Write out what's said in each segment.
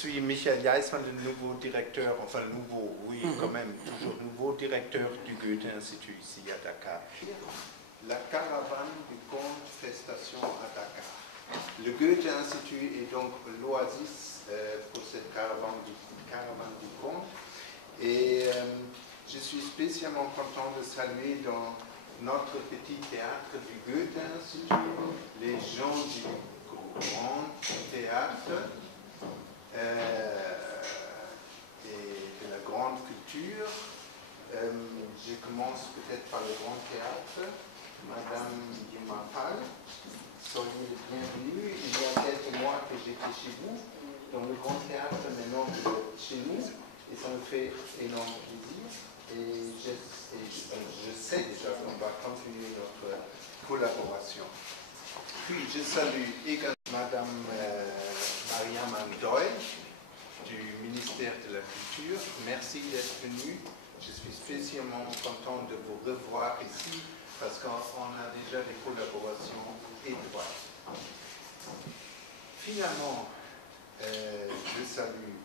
suis Michael Jaisman, le nouveau directeur, enfin nouveau, oui, quand même, toujours nouveau directeur du Goethe-Institut ici à Dakar. La caravane du conte fait station à Dakar. Le Goethe-Institut est donc l'oasis pour cette caravane du conte. Et je suis spécialement content de saluer dans notre petit théâtre du Goethe-Institut les gens du grand théâtre et de la grande culture. Je commence peut-être par le grand théâtre. Madame Yumapal, soyez bienvenue. Il y a quelques mois que j'étais chez vous, dans le grand théâtre, maintenant vous êtes chez nous, et ça me fait énorme plaisir. Et je sais déjà qu'on va continuer notre collaboration. Puis je salue également Madame Mariam Andoy du ministère de la Culture. Merci d'être venue. Je suis spécialement content de vous revoir ici parce qu'on a déjà des collaborations étroites. Finalement, je salue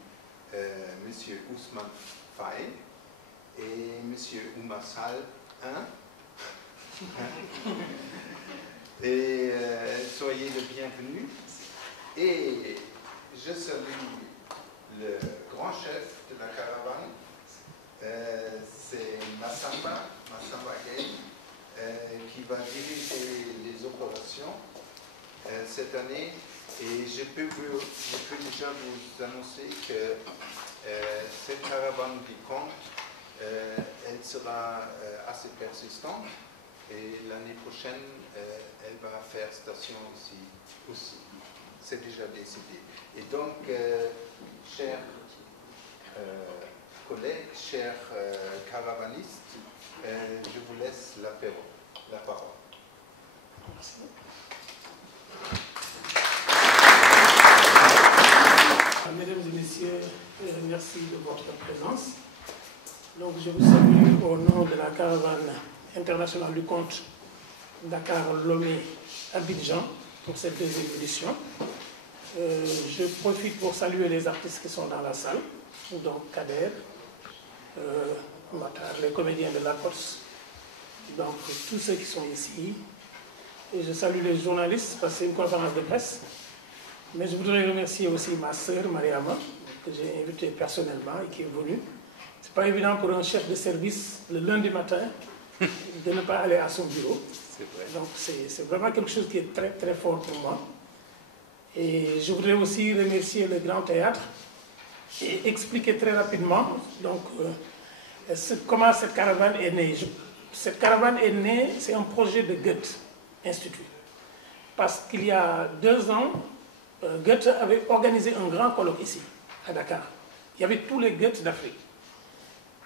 M. Ousmane Faye et M. Oumassal 1. Et soyez le bienvenu. Et je salue le grand chef de la caravane, c'est Massamba Gueye, qui va diriger les opérations cette année. Et je peux déjà vous annoncer que cette caravane du conte, elle sera assez persistante. Et l'année prochaine, elle va faire station ici aussi. C'est déjà décidé. Et donc, chers collègues, chers caravanistes, je vous laisse la parole. Merci. Mesdames et messieurs, merci de votre présence. Donc, je vous salue au nom de la caravane internationale du conte Dakar, Lomé, Abidjan pour cette deuxième édition. Je profite pour saluer les artistes qui sont dans la salle, donc Kader, Matar, les comédiens de la Corse, donc tous ceux qui sont ici. Et je salue les journalistes parce que c'est une conférence de presse. Mais je voudrais remercier aussi ma sœur Mariama, que j'ai invitée personnellement et qui est venue. Ce n'est pas évident pour un chef de service le lundi matin de ne pas aller à son bureau. Donc c'est vraiment quelque chose qui est très très fort pour moi. Et je voudrais aussi remercier le Grand Théâtre et expliquer très rapidement donc, comment cette caravane est née. Cette caravane est née, c'est un projet de Goethe Institut. Parce qu'il y a 2 ans, Goethe avait organisé un grand colloque ici, à Dakar. Il y avait tous les Goethe d'Afrique.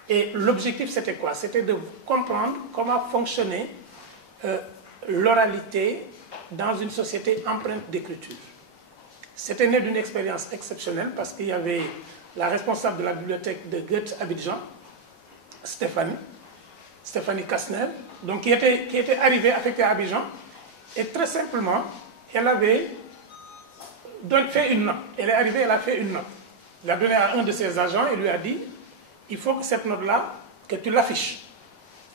Et l'objectif, c'était quoi? C'était de comprendre comment fonctionnait l'oralité dans une société empreinte d'écriture. C'était né d'une expérience exceptionnelle parce qu'il y avait la responsable de la bibliothèque de Goethe Abidjan, Stéphanie Kastner, donc qui était arrivée affectée à Abidjan. Et très simplement, elle avait fait une note. Elle est arrivée, elle a fait une note. Elle a donné à un de ses agents et lui a dit, il faut que cette note-là, que tu l'affiches.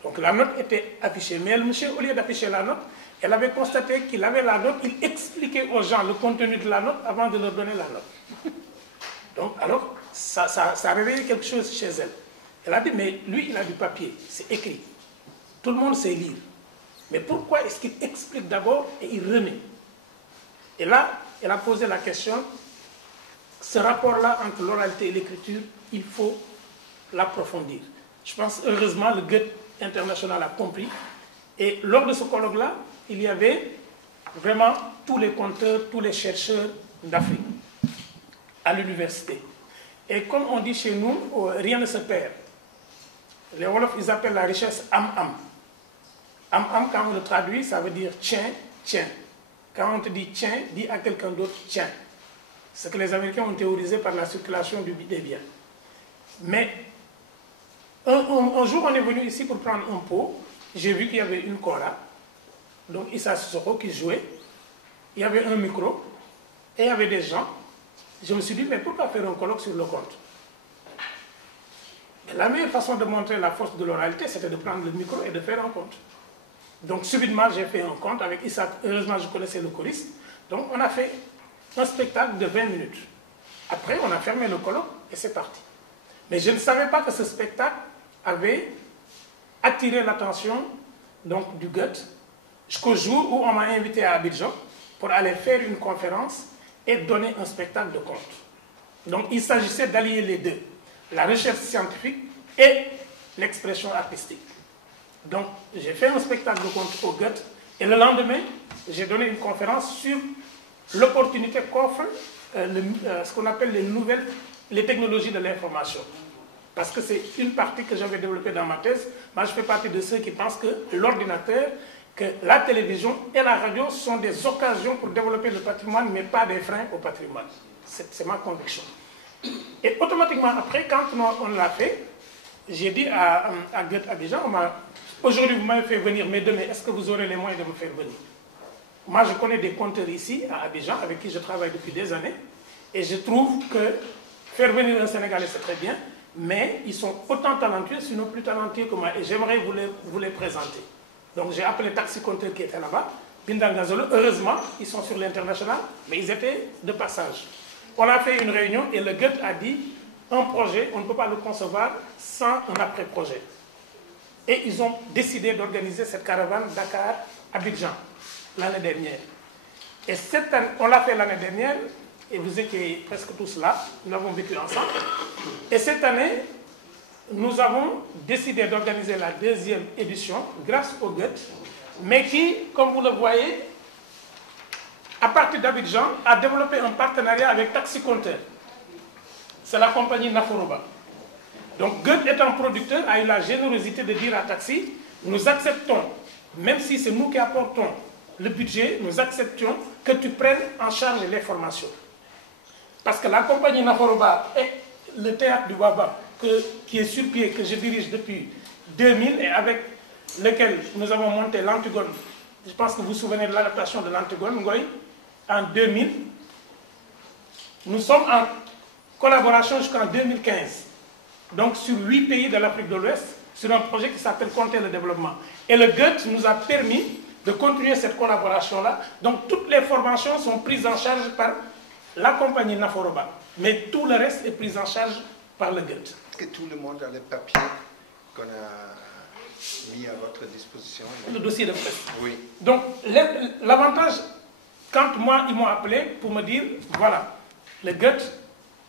Donc la note était affichée. Mais le monsieur, au lieu d'afficher la note, elle avait constaté qu'il avait la note, il expliquait aux gens le contenu de la note avant de leur donner la note. Donc alors, ça a réveillé quelque chose chez elle. Elle a dit, mais lui, il a du papier, c'est écrit. Tout le monde sait lire. Mais pourquoi est-ce qu'il explique d'abord et il remet? Et là, elle a posé la question, ce rapport-là entre l'oralité et l'écriture, il faut l'approfondir. Je pense, heureusement, le Goethe international a compris. Et lors de ce colloque-là, il y avait vraiment tous les conteurs, tous les chercheurs d'Afrique à l'université. Et comme on dit chez nous, rien ne se perd. Les Wolofs, ils appellent la richesse am-am. Am-am, quand on le traduit, ça veut dire tiens, tiens. Quand on te dit tiens, dis à quelqu'un d'autre tiens. C'est ce que les Américains ont théorisé par la circulation des biens. Mais un jour, on est venu ici pour prendre un pot. J'ai vu qu'il y avait une kora, donc Issa Sissoko qui jouait. Il y avait un micro et il y avait des gens. Je me suis dit, mais pourquoi faire un colloque sur le conte? Mais la meilleure façon de montrer la force de l'oralité, c'était de prendre le micro et de faire un conte. Donc subitement, j'ai fait un conte avec Issa. Heureusement, je connaissais le choriste. Donc on a fait un spectacle de 20 minutes. Après, on a fermé le colloque et c'est parti. Mais je ne savais pas que ce spectacle avait attiré l'attention du GUT jusqu'au jour où on m'a invité à Abidjan pour aller faire une conférence et donner un spectacle de conte. Donc il s'agissait d'allier les deux, la recherche scientifique et l'expression artistique. Donc j'ai fait un spectacle de conte au GUT et le lendemain, j'ai donné une conférence sur l'opportunité qu'offrent ce qu'on appelle les technologies de l'information. Parce que c'est une partie que j'avais développée dans ma thèse. Moi, je fais partie de ceux qui pensent que l'ordinateur, que la télévision et la radio sont des occasions pour développer le patrimoine, mais pas des freins au patrimoine. C'est ma conviction. Et automatiquement après, quand on l'a fait, j'ai dit à GUT Abidjan, aujourd'hui vous m'avez fait venir, mais demain, est-ce que vous aurez les moyens de me faire venir? Moi, je connais des conteurs ici, à Abidjan, avec qui je travaille depuis des années, et je trouve que faire venir un Sénégalais, c'est très bien, mais ils sont autant talentueux, sinon plus talentueux que moi, et j'aimerais vous les présenter. Donc j'ai appelé Taxi Compteur qui était là-bas, Bindangazolo, heureusement, ils sont sur l'international, mais ils étaient de passage. On a fait une réunion et le GUT a dit, un projet, on ne peut pas le concevoir sans un après-projet. Et ils ont décidé d'organiser cette caravane Dakar-Abidjan l'année dernière. Et cette année, on l'a fait l'année dernière, et vous étiez presque tous là, nous l'avons vécu ensemble. Et cette année, nous avons décidé d'organiser la deuxième édition grâce au GUT, mais qui, comme vous le voyez, à partir d'Abidjan, a développé un partenariat avec Taxi Compteur. C'est la compagnie Naforoba. Donc GUT étant producteur a eu la générosité de dire à Taxi, nous acceptons, même si c'est nous qui apportons le budget, nous acceptons que tu prennes en charge les formations. Parce que la compagnie Naforoba et le théâtre du Waba, qui est sur pied, que je dirige depuis 2000 et avec lequel nous avons monté l'Antigone, je pense que vous vous souvenez de l'adaptation de l'Antigone, Ngoï, en 2000. Nous sommes en collaboration jusqu'en 2015. Donc sur 8 pays de l'Afrique de l'Ouest, sur un projet qui s'appelle Compter le développement. Et le GUT nous a permis de continuer cette collaboration-là. Donc toutes les formations sont prises en charge par la compagnie Naforoba. Mais tout le reste est pris en charge par le GUT. Est-ce que tout le monde a les papiers qu'on a mis à votre disposition? Le dossier de presse. Oui. Donc l'avantage, quand moi ils m'ont appelé pour me dire, voilà, le GUT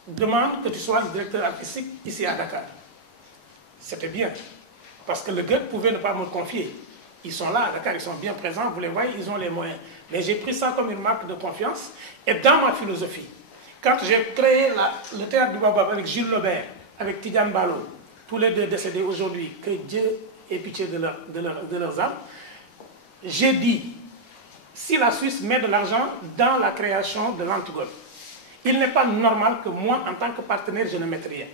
demande que tu sois le directeur artistique ici à Dakar. C'était bien, parce que le GUT pouvait ne pas me confier. Ils sont là à Dakar, ils sont bien présents, vous les voyez, ils ont les moyens. Mais j'ai pris ça comme une marque de confiance. Et dans ma philosophie, quand j'ai créé le théâtre du Baba avec Gilles Lebert, avec Tidiane Balo, tous les deux décédés aujourd'hui, que Dieu ait pitié de leurs âmes, j'ai dit, si la Suisse met de l'argent dans la création de l'Antigone, il n'est pas normal que moi, en tant que partenaire, je ne mette rien.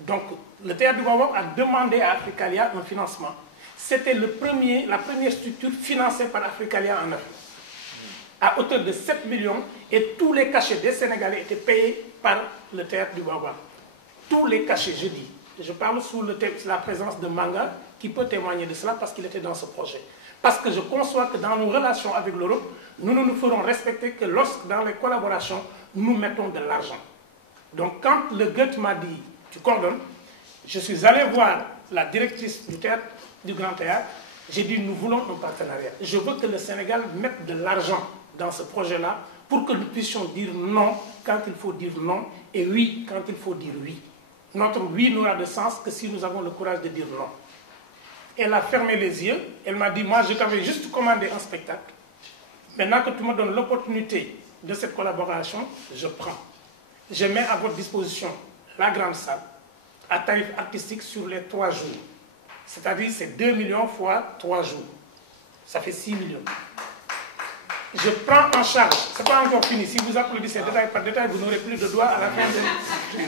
Donc, le théâtre du Baba a demandé à Africalia un financement. C'était la première structure financée par Africalia en Afrique, à hauteur de 7 millions, et tous les cachets des Sénégalais étaient payés par le théâtre du Baba. Tous les cachets, je dis. Je parle sous la présence de Manga, qui peut témoigner de cela parce qu'il était dans ce projet. Parce que je conçois que dans nos relations avec l'Europe, nous ne nous ferons respecter que lorsque dans les collaborations, nous mettons de l'argent. Donc quand le GUT m'a dit, tu coordonnes, je suis allé voir la directrice du théâtre, du Grand Théâtre, j'ai dit, nous voulons un partenariat. Je veux que le Sénégal mette de l'argent dans ce projet-là pour que nous puissions dire non quand il faut dire non et oui quand il faut dire oui. Notre oui n'aura de sens que si nous avons le courage de dire non. Elle a fermé les yeux, elle m'a dit, moi je t'avais juste commandé un spectacle. Maintenant que tu me donnes l'opportunité de cette collaboration, je prends. Je mets à votre disposition la grande salle à tarif artistique sur les 3 jours. C'est-à-dire c'est 2 millions fois 3 jours. Ça fait 6 millions. Je prends en charge, ce n'est pas encore fini, si vous applaudissez détail par détail, vous n'aurez plus de doigts à la fin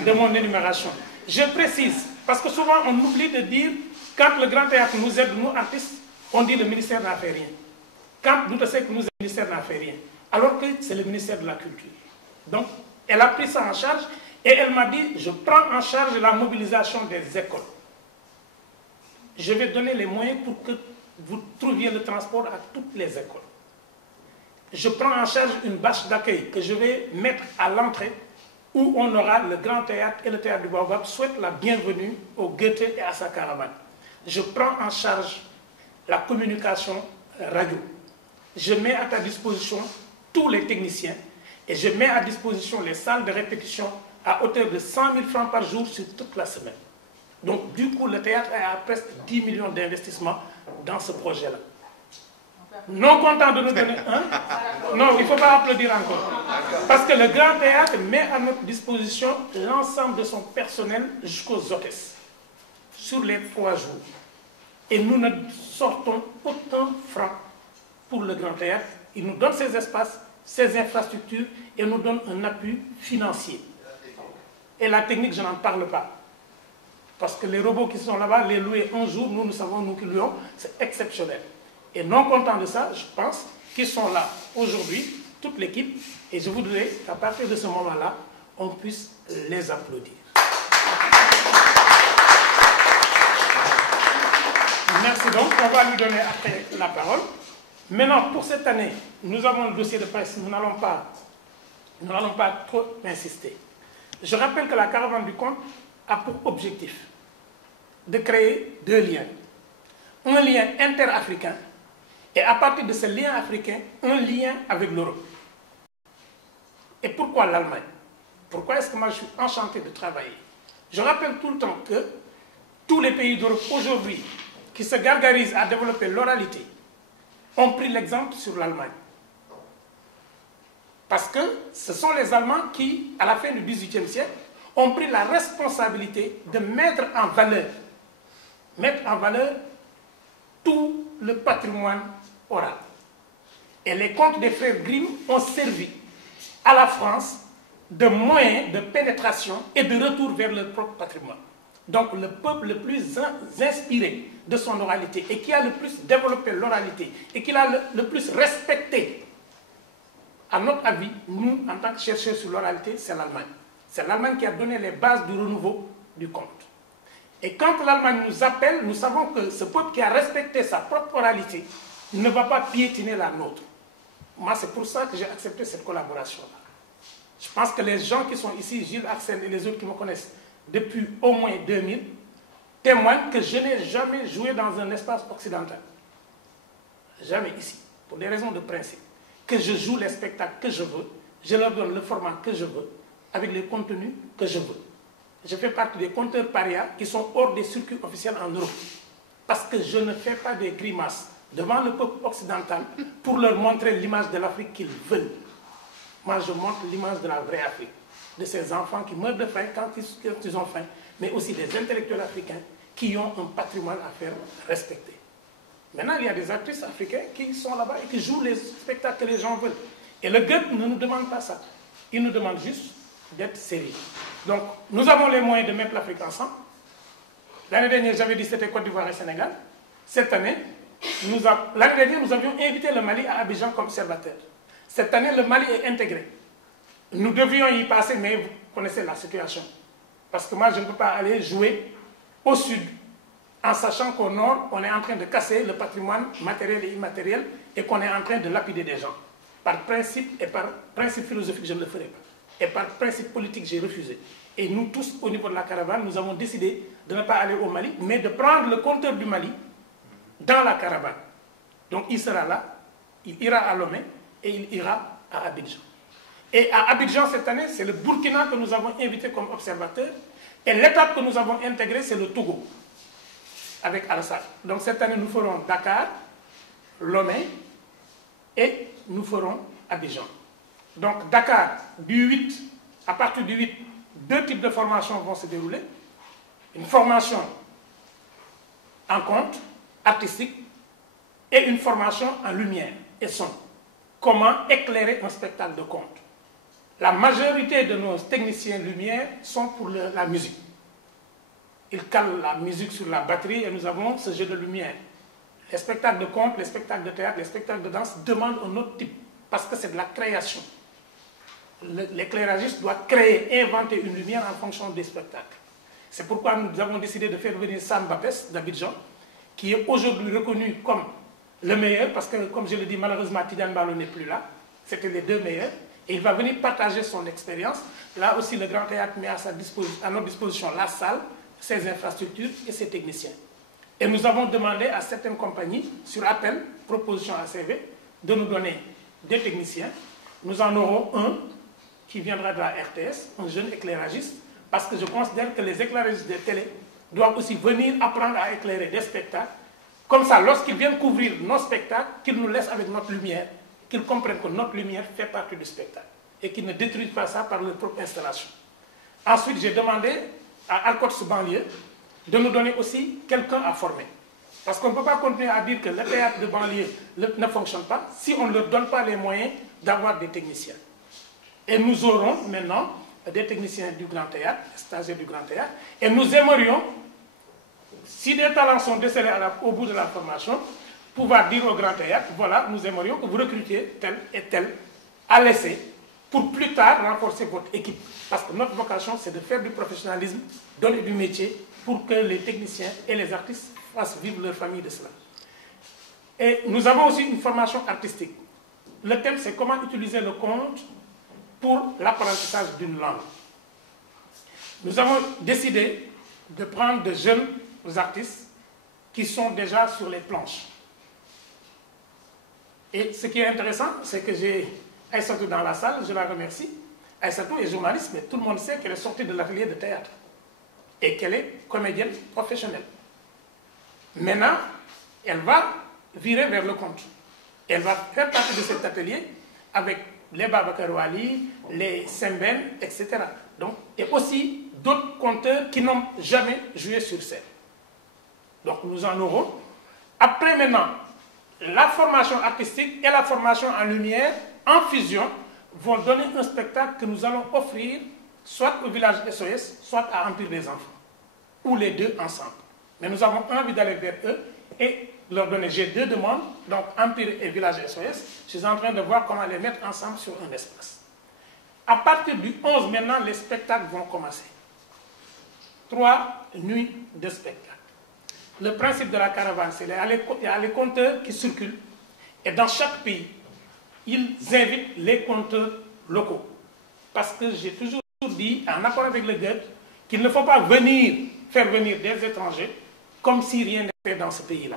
de mon énumération. Je précise, parce que souvent on oublie de dire, quand le Grand Théâtre nous aide, nous artistes, on dit le ministère n'a fait rien. Quand nous savons que le ministère n'a fait rien, alors que c'est le ministère de la Culture. Donc, elle a pris ça en charge et elle m'a dit, je prends en charge la mobilisation des écoles. Je vais donner les moyens pour que vous trouviez le transport à toutes les écoles. Je prends en charge une bâche d'accueil que je vais mettre à l'entrée où on aura le Grand Théâtre et le Théâtre du Baobab souhaitent la bienvenue au Goethe et à sa caravane. Je prends en charge la communication radio. Je mets à ta disposition tous les techniciens et je mets à disposition les salles de répétition à hauteur de 100 000 francs par jour sur toute la semaine. Donc, du coup, le théâtre a presque 10 millions d'investissements dans ce projet-là. Non content de nous donner un. Non, il ne faut pas applaudir encore. Parce que le Grand Théâtre met à notre disposition l'ensemble de son personnel jusqu'aux hôtesses sur les 3 jours. Et nous ne sortons aucun franc pour le Grand Théâtre. Il nous donne ses espaces, ses infrastructures et nous donne un appui financier. Et la technique, je n'en parle pas. Parce que les robots qui sont là-bas, les louer un jour, nous savons, nous qui louons, c'est exceptionnel. Et non content de ça, je pense qu'ils sont là aujourd'hui, toute l'équipe, et je voudrais qu'à partir de ce moment-là, on puisse les applaudir. Merci donc, on va lui donner après la parole. Maintenant, pour cette année, nous avons le dossier de presse, nous n'allons pas trop insister. Je rappelle que la caravane du Conte a pour objectif de créer 2 liens. Un lien interafricain et à partir de ce lien africain, un lien avec l'Europe. Et pourquoi l'Allemagne? Pourquoi est-ce que moi je suis enchanté de travailler? Je rappelle tout le temps que tous les pays d'Europe aujourd'hui qui se gargarisent à développer l'oralité ont pris l'exemple sur l'Allemagne. Parce que ce sont les Allemands qui, à la fin du XVIIIe siècle, ont pris la responsabilité de mettre en valeur tout le patrimoine oral. Et les contes des frères Grimm ont servi à la France de moyen de pénétration et de retour vers leur propre patrimoine. Donc le peuple le plus inspiré de son oralité et qui a le plus développé l'oralité et qui l'a le plus respecté, à notre avis, nous, en tant que chercheurs sur l'oralité, c'est l'Allemagne. C'est l'Allemagne qui a donné les bases du renouveau du conte. Et quand l'Allemagne nous appelle, nous savons que ce peuple qui a respecté sa propre oralité ne va pas piétiner la nôtre. Moi, c'est pour ça que j'ai accepté cette collaboration-là. Je pense que les gens qui sont ici, Gilles, Axel et les autres qui me connaissent depuis au moins 2000, témoignent que je n'ai jamais joué dans un espace occidental. Jamais ici, pour des raisons de principe. Que je joue les spectacles que je veux, je leur donne le format que je veux, avec les contenus que je veux. Je fais partie des conteurs parias qui sont hors des circuits officiels en Europe. Parce que je ne fais pas des grimaces devant le peuple occidental pour leur montrer l'image de l'Afrique qu'ils veulent. Moi, je montre l'image de la vraie Afrique, de ces enfants qui meurent de faim quand ils ont faim, mais aussi des intellectuels africains qui ont un patrimoine à faire respecter. Maintenant, il y a des artistes africains qui sont là-bas et qui jouent les spectacles que les gens veulent. Et le Goethe ne nous demande pas ça. Il nous demande juste d'être sérieux. Donc, nous avons les moyens de mettre l'Afrique ensemble. L'année dernière, j'avais dit c'était Côte d'Ivoire et Sénégal. Cette année, l'année dernière, nous avions invité le Mali à Abidjan comme observateur. Cette année, le Mali est intégré. Nous devions y passer, mais vous connaissez la situation. Parce que moi, je ne peux pas aller jouer au sud, en sachant qu'au nord, on est en train de casser le patrimoine matériel et immatériel et qu'on est en train de lapider des gens. Par principe et par principe philosophique, je ne le ferai pas. Et par principe politique, j'ai refusé. Et nous tous, au niveau de la caravane, nous avons décidé de ne pas aller au Mali, mais de prendre le compteur du Mali dans la caravane. Donc il sera là, il ira à Lomé et il ira à Abidjan. Et à Abidjan, cette année, c'est le Burkina que nous avons invité comme observateur. Et l'étape que nous avons intégrée, c'est le Togo, avec Alassane. Donc cette année, nous ferons Dakar, Lomé et nous ferons Abidjan. Donc Dakar, à partir du 8, 2 types de formations vont se dérouler. Une formation en conte, artistique, et une formation en lumière et son. Comment éclairer un spectacle de conte. La majorité de nos techniciens lumière sont pour la musique. Ils calent la musique sur la batterie et nous avons ce jeu de lumière. Les spectacles de conte, les spectacles de théâtre, les spectacles de danse demandent un autre type parce que c'est de la création. l'éclairagiste doit créer, inventer une lumière en fonction des spectacles. C'est pourquoi nous avons décidé de faire venir Sam Bapes d'Abidjan, qui est aujourd'hui reconnu comme le meilleur, parce que, comme je le dis, malheureusement, Tidiane Balo n'est plus là. C'était les deux meilleurs. Et il va venir partager son expérience. Là aussi, le Grand Théâtre met à notre disposition la salle, ses infrastructures et ses techniciens. Et nous avons demandé à certaines compagnies, sur appel, proposition ACV, de nous donner des techniciens. Nous en aurons un qui viendra de la RTS, un jeune éclairagiste, parce que je considère que les éclairagistes de télé doivent aussi venir apprendre à éclairer des spectacles. Comme ça, lorsqu'ils viennent couvrir nos spectacles, qu'ils nous laissent avec notre lumière, qu'ils comprennent que notre lumière fait partie du spectacle et qu'ils ne détruisent pas ça par leur propre installation. Ensuite, j'ai demandé à Alcots banlieue de nous donner aussi quelqu'un à former. Parce qu'on ne peut pas continuer à dire que le théâtre de banlieue ne fonctionne pas si on ne leur donne pas les moyens d'avoir des techniciens. Et nous aurons maintenant des techniciens du Grand Théâtre, des stagiaires du Grand Théâtre, et nous aimerions, si des talents sont décelés au bout de la formation, pouvoir dire au Grand Théâtre, voilà, nous aimerions que vous recrutiez tel et tel à l'essai pour plus tard renforcer votre équipe. Parce que notre vocation, c'est de faire du professionnalisme, donner du métier pour que les techniciens et les artistes fassent vivre leur famille de cela. Et nous avons aussi une formation artistique. Le thème, c'est comment utiliser le conte pour l'apprentissage d'une langue. Nous avons décidé de prendre de jeunes artistes qui sont déjà sur les planches. Et ce qui est intéressant, c'est que j'ai Aïssatou dans la salle, je la remercie. Aïssatou est journaliste, mais tout le monde sait qu'elle est sortie de l'atelier de théâtre et qu'elle est comédienne professionnelle. Maintenant, elle va virer vers le conte. Elle va faire partie de cet atelier avec les Babacar Wali, les Semben, etc. Donc, et aussi d'autres conteurs qui n'ont jamais joué sur scène. Donc nous en aurons. Après maintenant, la formation artistique et la formation en lumière, en fusion, vont donner un spectacle que nous allons offrir soit au village SOS, soit à Empire des Enfants, ou les deux ensemble. Mais nous avons envie d'aller vers eux et leur donner, j'ai deux demandes, donc Empire et village SOS, je suis en train de voir comment les mettre ensemble sur un espace. À partir du 11 maintenant, les spectacles vont commencer. 3 nuits de spectacle. Le principe de la caravane, c'est qu'il y a les conteurs qui circulent et dans chaque pays, ils invitent les conteurs locaux. Parce que j'ai toujours dit, en accord avec le GUD, qu'il ne faut pas faire venir des étrangers comme si rien n'était dans ce pays-là.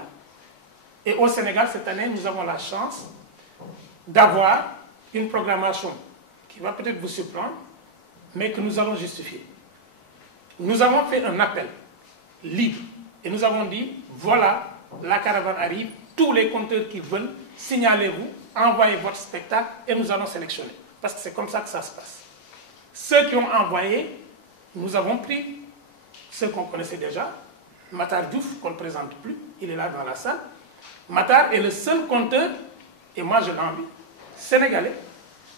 Et au Sénégal, cette année, nous avons la chance d'avoir une programmation qui va peut-être vous surprendre, mais que nous allons justifier. Nous avons fait un appel libre et nous avons dit, voilà, la caravane arrive, tous les conteurs qui veulent, signalez-vous, envoyez votre spectacle et nous allons sélectionner. Parce que c'est comme ça que ça se passe. Ceux qui ont envoyé, nous avons pris ceux qu'on connaissait déjà. Matar Diouf, qu'on ne présente plus, il est là dans la salle. Matar est le seul conteur, et moi je l'envie, sénégalais,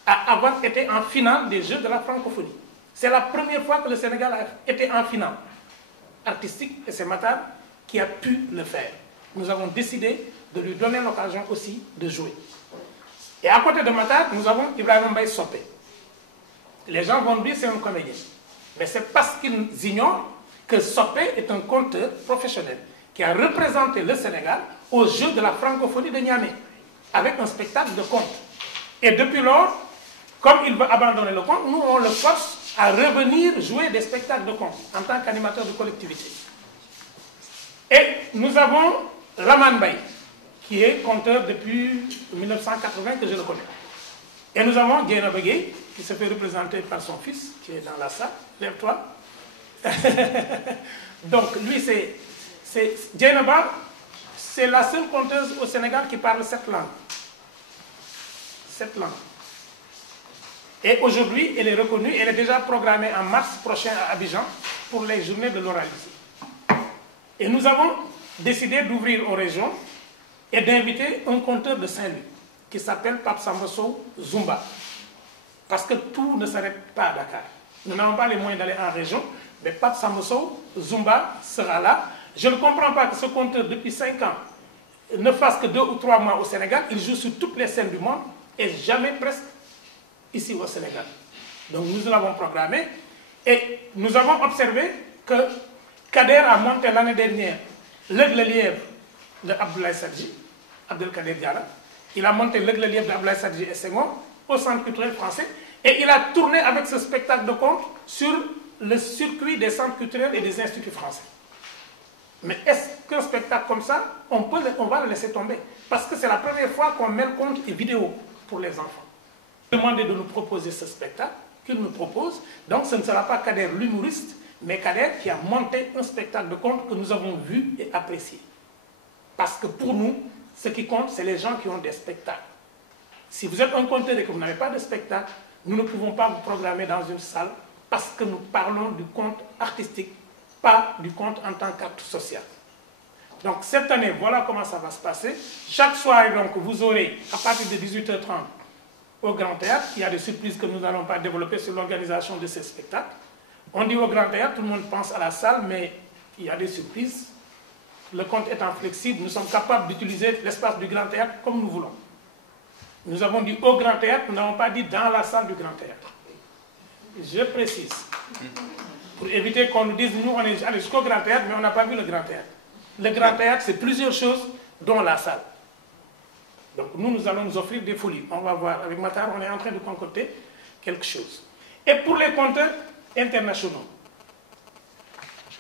à avoir été en finale des Jeux de la francophonie. C'est la première fois que le Sénégal a été en finale artistique, et c'est Matar qui a pu le faire. Nous avons décidé de lui donner l'occasion aussi de jouer. Et à côté de Matar, nous avons Ibrahim Mbaye Sopé. Les gens vont dire que c'est un comédien. Mais c'est parce qu'ils ignorent que Sopé est un conteur professionnel qui a représenté le Sénégal aux Jeux de la francophonie de Niamey avec un spectacle de conte. Et depuis lors, comme il veut abandonner le conte, nous on le force à revenir jouer des spectacles de conte en tant qu'animateur de collectivité. Et nous avons Laman Baye, qui est conteur depuis 1980 que je le connais. Et nous avons Diena Begay, qui se fait représenter par son fils, qui est dans la salle. Lève-toi. Donc, lui, c'est Djenaba, c'est la seule conteuse au Sénégal qui parle 7 langues. 7 langues. Et aujourd'hui, elle est reconnue, elle est déjà programmée en mars prochain à Abidjan pour les journées de l'oralité. Et nous avons décidé d'ouvrir aux régions et d'inviter un conteur de Saint-Louis qui s'appelle Pape Samboso Zumba. Parce que tout ne s'arrête pas à Dakar. Nous n'avons pas les moyens d'aller en région, mais Pape Samboso Zumba sera là. Je ne comprends pas que ce conteur, depuis 5 ans, ne fasse que 2 ou 3 mois au Sénégal. Il joue sur toutes les scènes du monde et jamais presque ici au Sénégal. Donc nous l'avons programmé et nous avons observé que Kader a monté l'année dernière l'Aigle le Lièvre de Abdoulaye Sadji, Abdelkader Diarra. Il a monté l'Aigle le Lièvre d'Abdoulaye Sadji et Senghor au Centre culturel français et il a tourné avec ce spectacle de contes sur le circuit des centres culturels et des instituts français. Mais est-ce qu'un spectacle comme ça, on va le laisser tomber? Parce que c'est la première fois qu'on met le conte et vidéo pour les enfants. Demandez de nous proposer ce spectacle qu'il nous propose. Donc ce ne sera pas Kader l'humoriste, mais Kader qui a monté un spectacle de conte que nous avons vu et apprécié. Parce que pour nous, ce qui compte, c'est les gens qui ont des spectacles. Si vous êtes un conteur et que vous n'avez pas de spectacle, nous ne pouvons pas vous programmer dans une salle parce que nous parlons du conte artistique, pas du conte en tant qu'acte social. Donc cette année, voilà comment ça va se passer. Chaque soirée, donc, vous aurez, à partir de 18h30, au Grand Théâtre, il y a des surprises que nous n'allons pas développer sur l'organisation de ces spectacles. On dit au Grand Théâtre, tout le monde pense à la salle, mais il y a des surprises. Le conte étant flexible, nous sommes capables d'utiliser l'espace du Grand Théâtre comme nous voulons. Nous avons dit au Grand Théâtre, nous n'avons pas dit dans la salle du Grand Théâtre. Je précise. Pour éviter qu'on nous dise, nous on est allé jusqu'au Grand Théâtre, mais on n'a pas vu le Grand Théâtre. Le Grand Théâtre, c'est plusieurs choses, dont la salle. Donc nous allons nous offrir des folies. On va voir, avec Matar, on est en train de concocter quelque chose. Et pour les conteurs internationaux,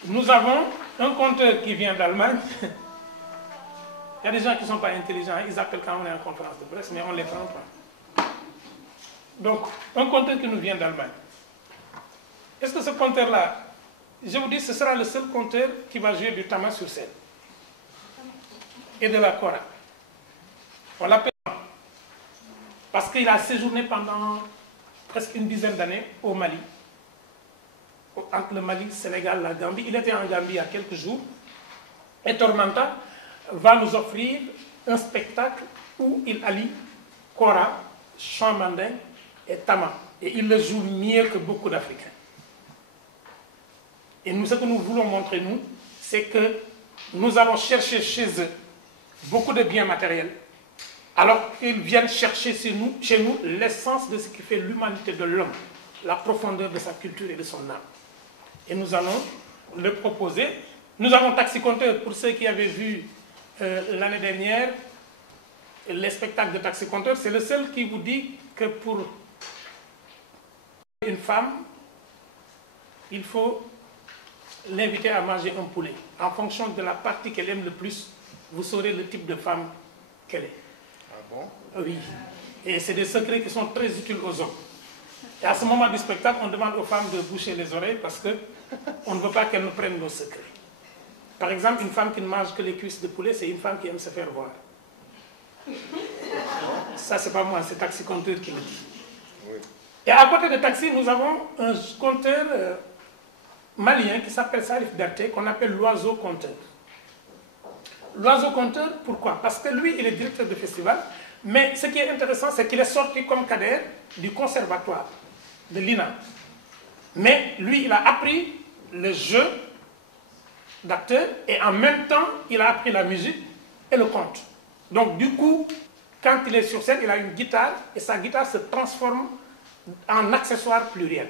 nous avons un conteur qui vient d'Allemagne. Il y a des gens qui ne sont pas intelligents, ils appellent quand on est en conférence de presse, mais on ne les prend pas. Donc, un conteur qui nous vient d'Allemagne. Est-ce que ce conteur-là, je vous dis, ce sera le seul conteur qui va jouer du tama sur scène et de la kora. On l'appelle parce qu'il a séjourné pendant presque une dizaine d'années au Mali, entre le Mali, le Sénégal, la Gambie. Il était en Gambie il y a quelques jours. Et Tormenta va nous offrir un spectacle où il allie kora, chant mandin et tama. Et il le joue mieux que beaucoup d'Africains. Et nous, ce que nous voulons montrer, nous, c'est que nous allons chercher chez eux beaucoup de biens matériels, alors qu'ils viennent chercher chez nous l'essence de ce qui fait l'humanité de l'homme, la profondeur de sa culture et de son âme. Et nous allons le proposer. Nous avons Taxi Conteur, pour ceux qui avaient vu l'année dernière les spectacles de Taxi Conteur, c'est le seul qui vous dit que pour une femme, il faut l'inviter à manger un poulet. En fonction de la partie qu'elle aime le plus, vous saurez le type de femme qu'elle est. Ah bon? Oui. Et c'est des secrets qui sont très utiles aux hommes. Et à ce moment du spectacle, on demande aux femmes de boucher les oreilles parce qu'on ne veut pas qu'elles nous prennent nos secrets. Par exemple, une femme qui ne mange que les cuisses de poulet, c'est une femme qui aime se faire voir. Ça, c'est pas moi, c'est Taxi Conteur qui le dit. Oui. Et à côté de Taxi, nous avons un conteur malien qui s'appelle Sarif Berté, qu'on appelle l'oiseau conteur. L'oiseau conteur, pourquoi? Parce que lui, il est directeur de festival, mais ce qui est intéressant, c'est qu'il est sorti comme Kader du conservatoire de l'INA. Mais lui, il a appris le jeu d'acteur et en même temps, il a appris la musique et le conte. Donc du coup, quand il est sur scène, il a une guitare et sa guitare se transforme en accessoire pluriel.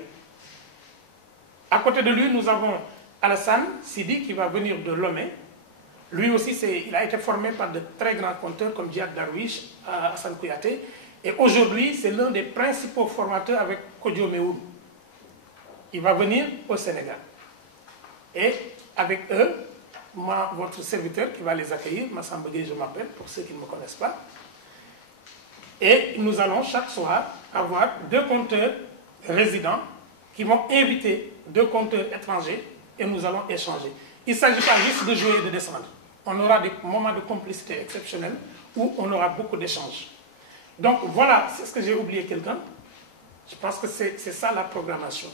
À côté de lui, nous avons Alassane Sidi qui va venir de Lomé. Lui aussi, il a été formé par de très grands conteurs comme Djad Darwish, Hassan Kouyaté. Et aujourd'hui, c'est l'un des principaux formateurs avec Kodjo Meoul. Il va venir au Sénégal. Et avec eux, votre serviteur qui va les accueillir, Massamba Gueye, je m'appelle, pour ceux qui ne me connaissent pas. Et nous allons chaque soir avoir 2 conteurs résidents qui vont inviter 2 conteurs étrangers et nous allons échanger. Il ne s'agit pas juste de jouer et de descendre. On aura des moments de complicité exceptionnels où on aura beaucoup d'échanges. Donc voilà, c'est ce que j'ai oublié quelqu'un. Je pense que c'est ça la programmation.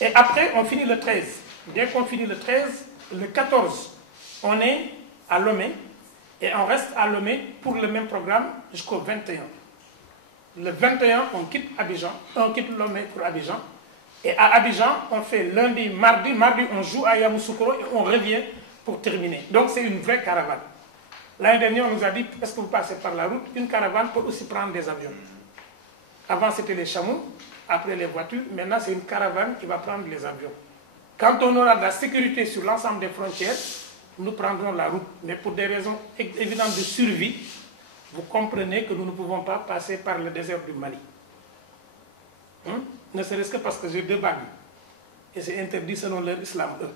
Et après, on finit le 13. Dès qu'on finit le 13, le 14, on est à Lomé et on reste à Lomé pour le même programme jusqu'au 21. Le 21, on quitte Abidjan, on quitte Lomé pour Abidjan. Et à Abidjan, on fait lundi, mardi. Mardi, on joue à Yamoussoukro et on revient pour terminer. Donc c'est une vraie caravane. L'année dernière, on nous a dit, est-ce que vous passez par la route? Une caravane peut aussi prendre des avions. Avant, c'était les chameaux. après les voitures. Maintenant, c'est une caravane qui va prendre les avions. Quand on aura de la sécurité sur l'ensemble des frontières, nous prendrons la route. Mais pour des raisons évidentes de survie, vous comprenez que nous ne pouvons pas passer par le désert du Mali. Ne serait-ce que parce que j'ai 2 bagues. Et c'est interdit selon leur islam, eux.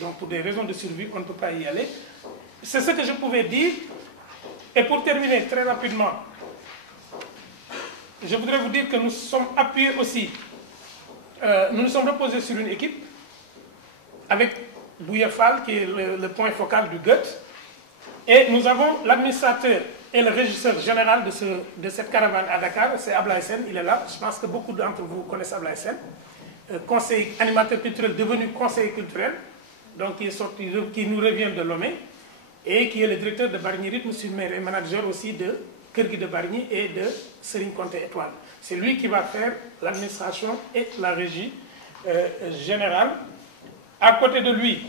Donc pour des raisons de survie, on ne peut pas y aller. C'est ce que je pouvais dire. Et pour terminer très rapidement, je voudrais vous dire que nous sommes appuyés aussi, nous nous sommes reposés sur une équipe avec Bouyefal, qui est le point focal du GUT. Et nous avons l'administrateur et le régisseur général de cette caravane à Dakar, c'est Ablaye Sène, il est là. Je pense que beaucoup d'entre vous connaissent Ablaye Sène, conseiller, animateur culturel devenu conseiller culturel, donc qui est sorti, qui nous revient de Lomé, et qui est le directeur de Bargny Rythme sur Mer et manager aussi de Kër Gui de Bargny et de Serigne Konté Étoile. C'est lui qui va faire l'administration et la régie générale. À côté de lui,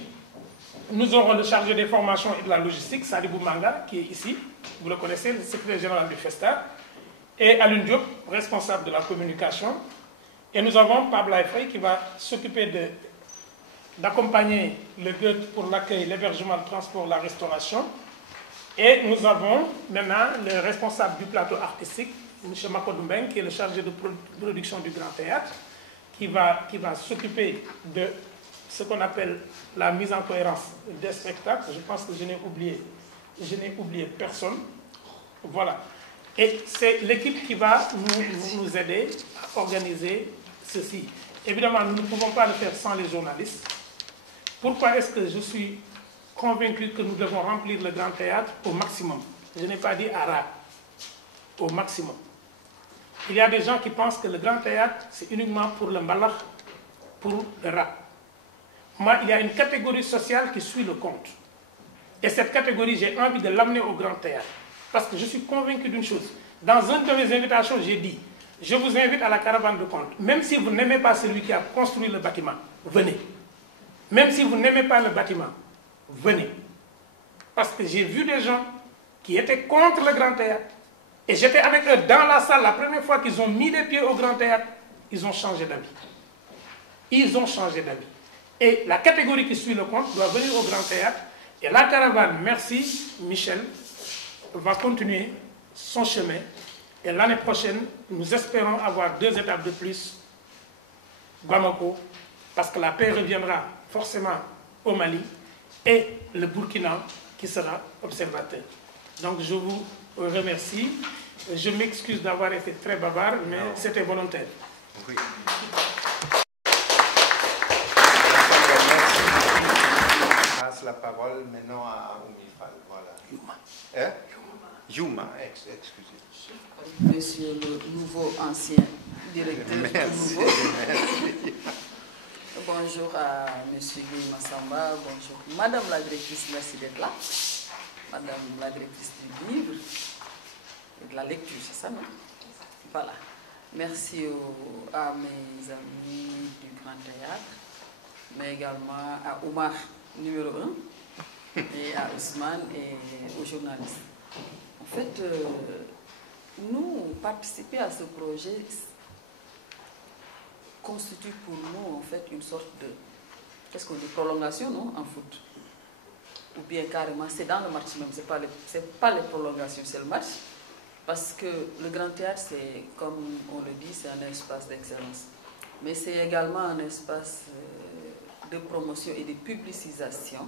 nous aurons le chargé des formations et de la logistique, Sadibou Manga, qui est ici. Vous le connaissez, le secrétaire général du FESTA. Et Alun Diop, responsable de la communication. Et nous avons Pablo Faye qui va s'occuper d'accompagner le GUT pour l'accueil, l'hébergement, le transport, la restauration. Et nous avons maintenant le responsable du plateau artistique, M. Makodou Mbeng, qui est le chargé de production du Grand Théâtre, qui va s'occuper de ce qu'on appelle la mise en cohérence des spectacles. Je pense que je n'ai oublié personne. Voilà. Et c'est l'équipe qui va nous aider à organiser ceci. Évidemment, nous ne pouvons pas le faire sans les journalistes. Pourquoi est-ce que je suis convaincu que nous devons remplir le Grand Théâtre au maximum? Je n'ai pas dit à ras, au maximum. Il y a des gens qui pensent que le Grand Théâtre, c'est uniquement pour le mbalakh, pour le rap. Moi, il y a une catégorie sociale qui suit le compte. Et cette catégorie, j'ai envie de l'amener au Grand Théâtre. Parce que je suis convaincu d'une chose. Dans une de mes invitations, j'ai dit, je vous invite à la caravane de compte. Même si vous n'aimez pas celui qui a construit le bâtiment, venez. Même si vous n'aimez pas le bâtiment, venez. Parce que j'ai vu des gens qui étaient contre le Grand Théâtre. Et j'étais avec eux dans la salle. La première fois qu'ils ont mis les pieds au Grand Théâtre, ils ont changé d'avis. Ils ont changé d'avis. Et la catégorie qui suit le compte doit venir au Grand Théâtre. Et la caravane, merci Michel, va continuer son chemin. Et l'année prochaine, nous espérons avoir 2 étapes de plus, Bamako, parce que la paix reviendra forcément au Mali, et le Burkina qui sera observateur. Donc je vous remercie. Je m'excuse d'avoir été très bavard, mais c'était volontaire. Oui. Je passe la parole maintenant à Oumifal. Voilà. Youma. Hein? Youma, excusez. Monsieur le nouveau ancien directeur. Merci. Bonjour à Monsieur Guy Massamba, bonjour Madame la directrice, merci d'être là. Madame la directrice du livre et de la lecture, c'est ça, non? Voilà. Merci à mes amis du Grand Théâtre, mais également à Oumar, numéro 1, et à Ousmane et aux journalistes. En fait, nous, participer à ce projet constitue pour nous, en fait, une sorte de, qu'est-ce qu'on dit, prolongation, non, en foot. Ou bien carrément, c'est dans le match même, c'est pas les prolongations, c'est le match. Parce que le Grand Théâtre, c'est, comme on le dit, c'est un espace d'excellence. Mais c'est également un espace de promotion et de publicisation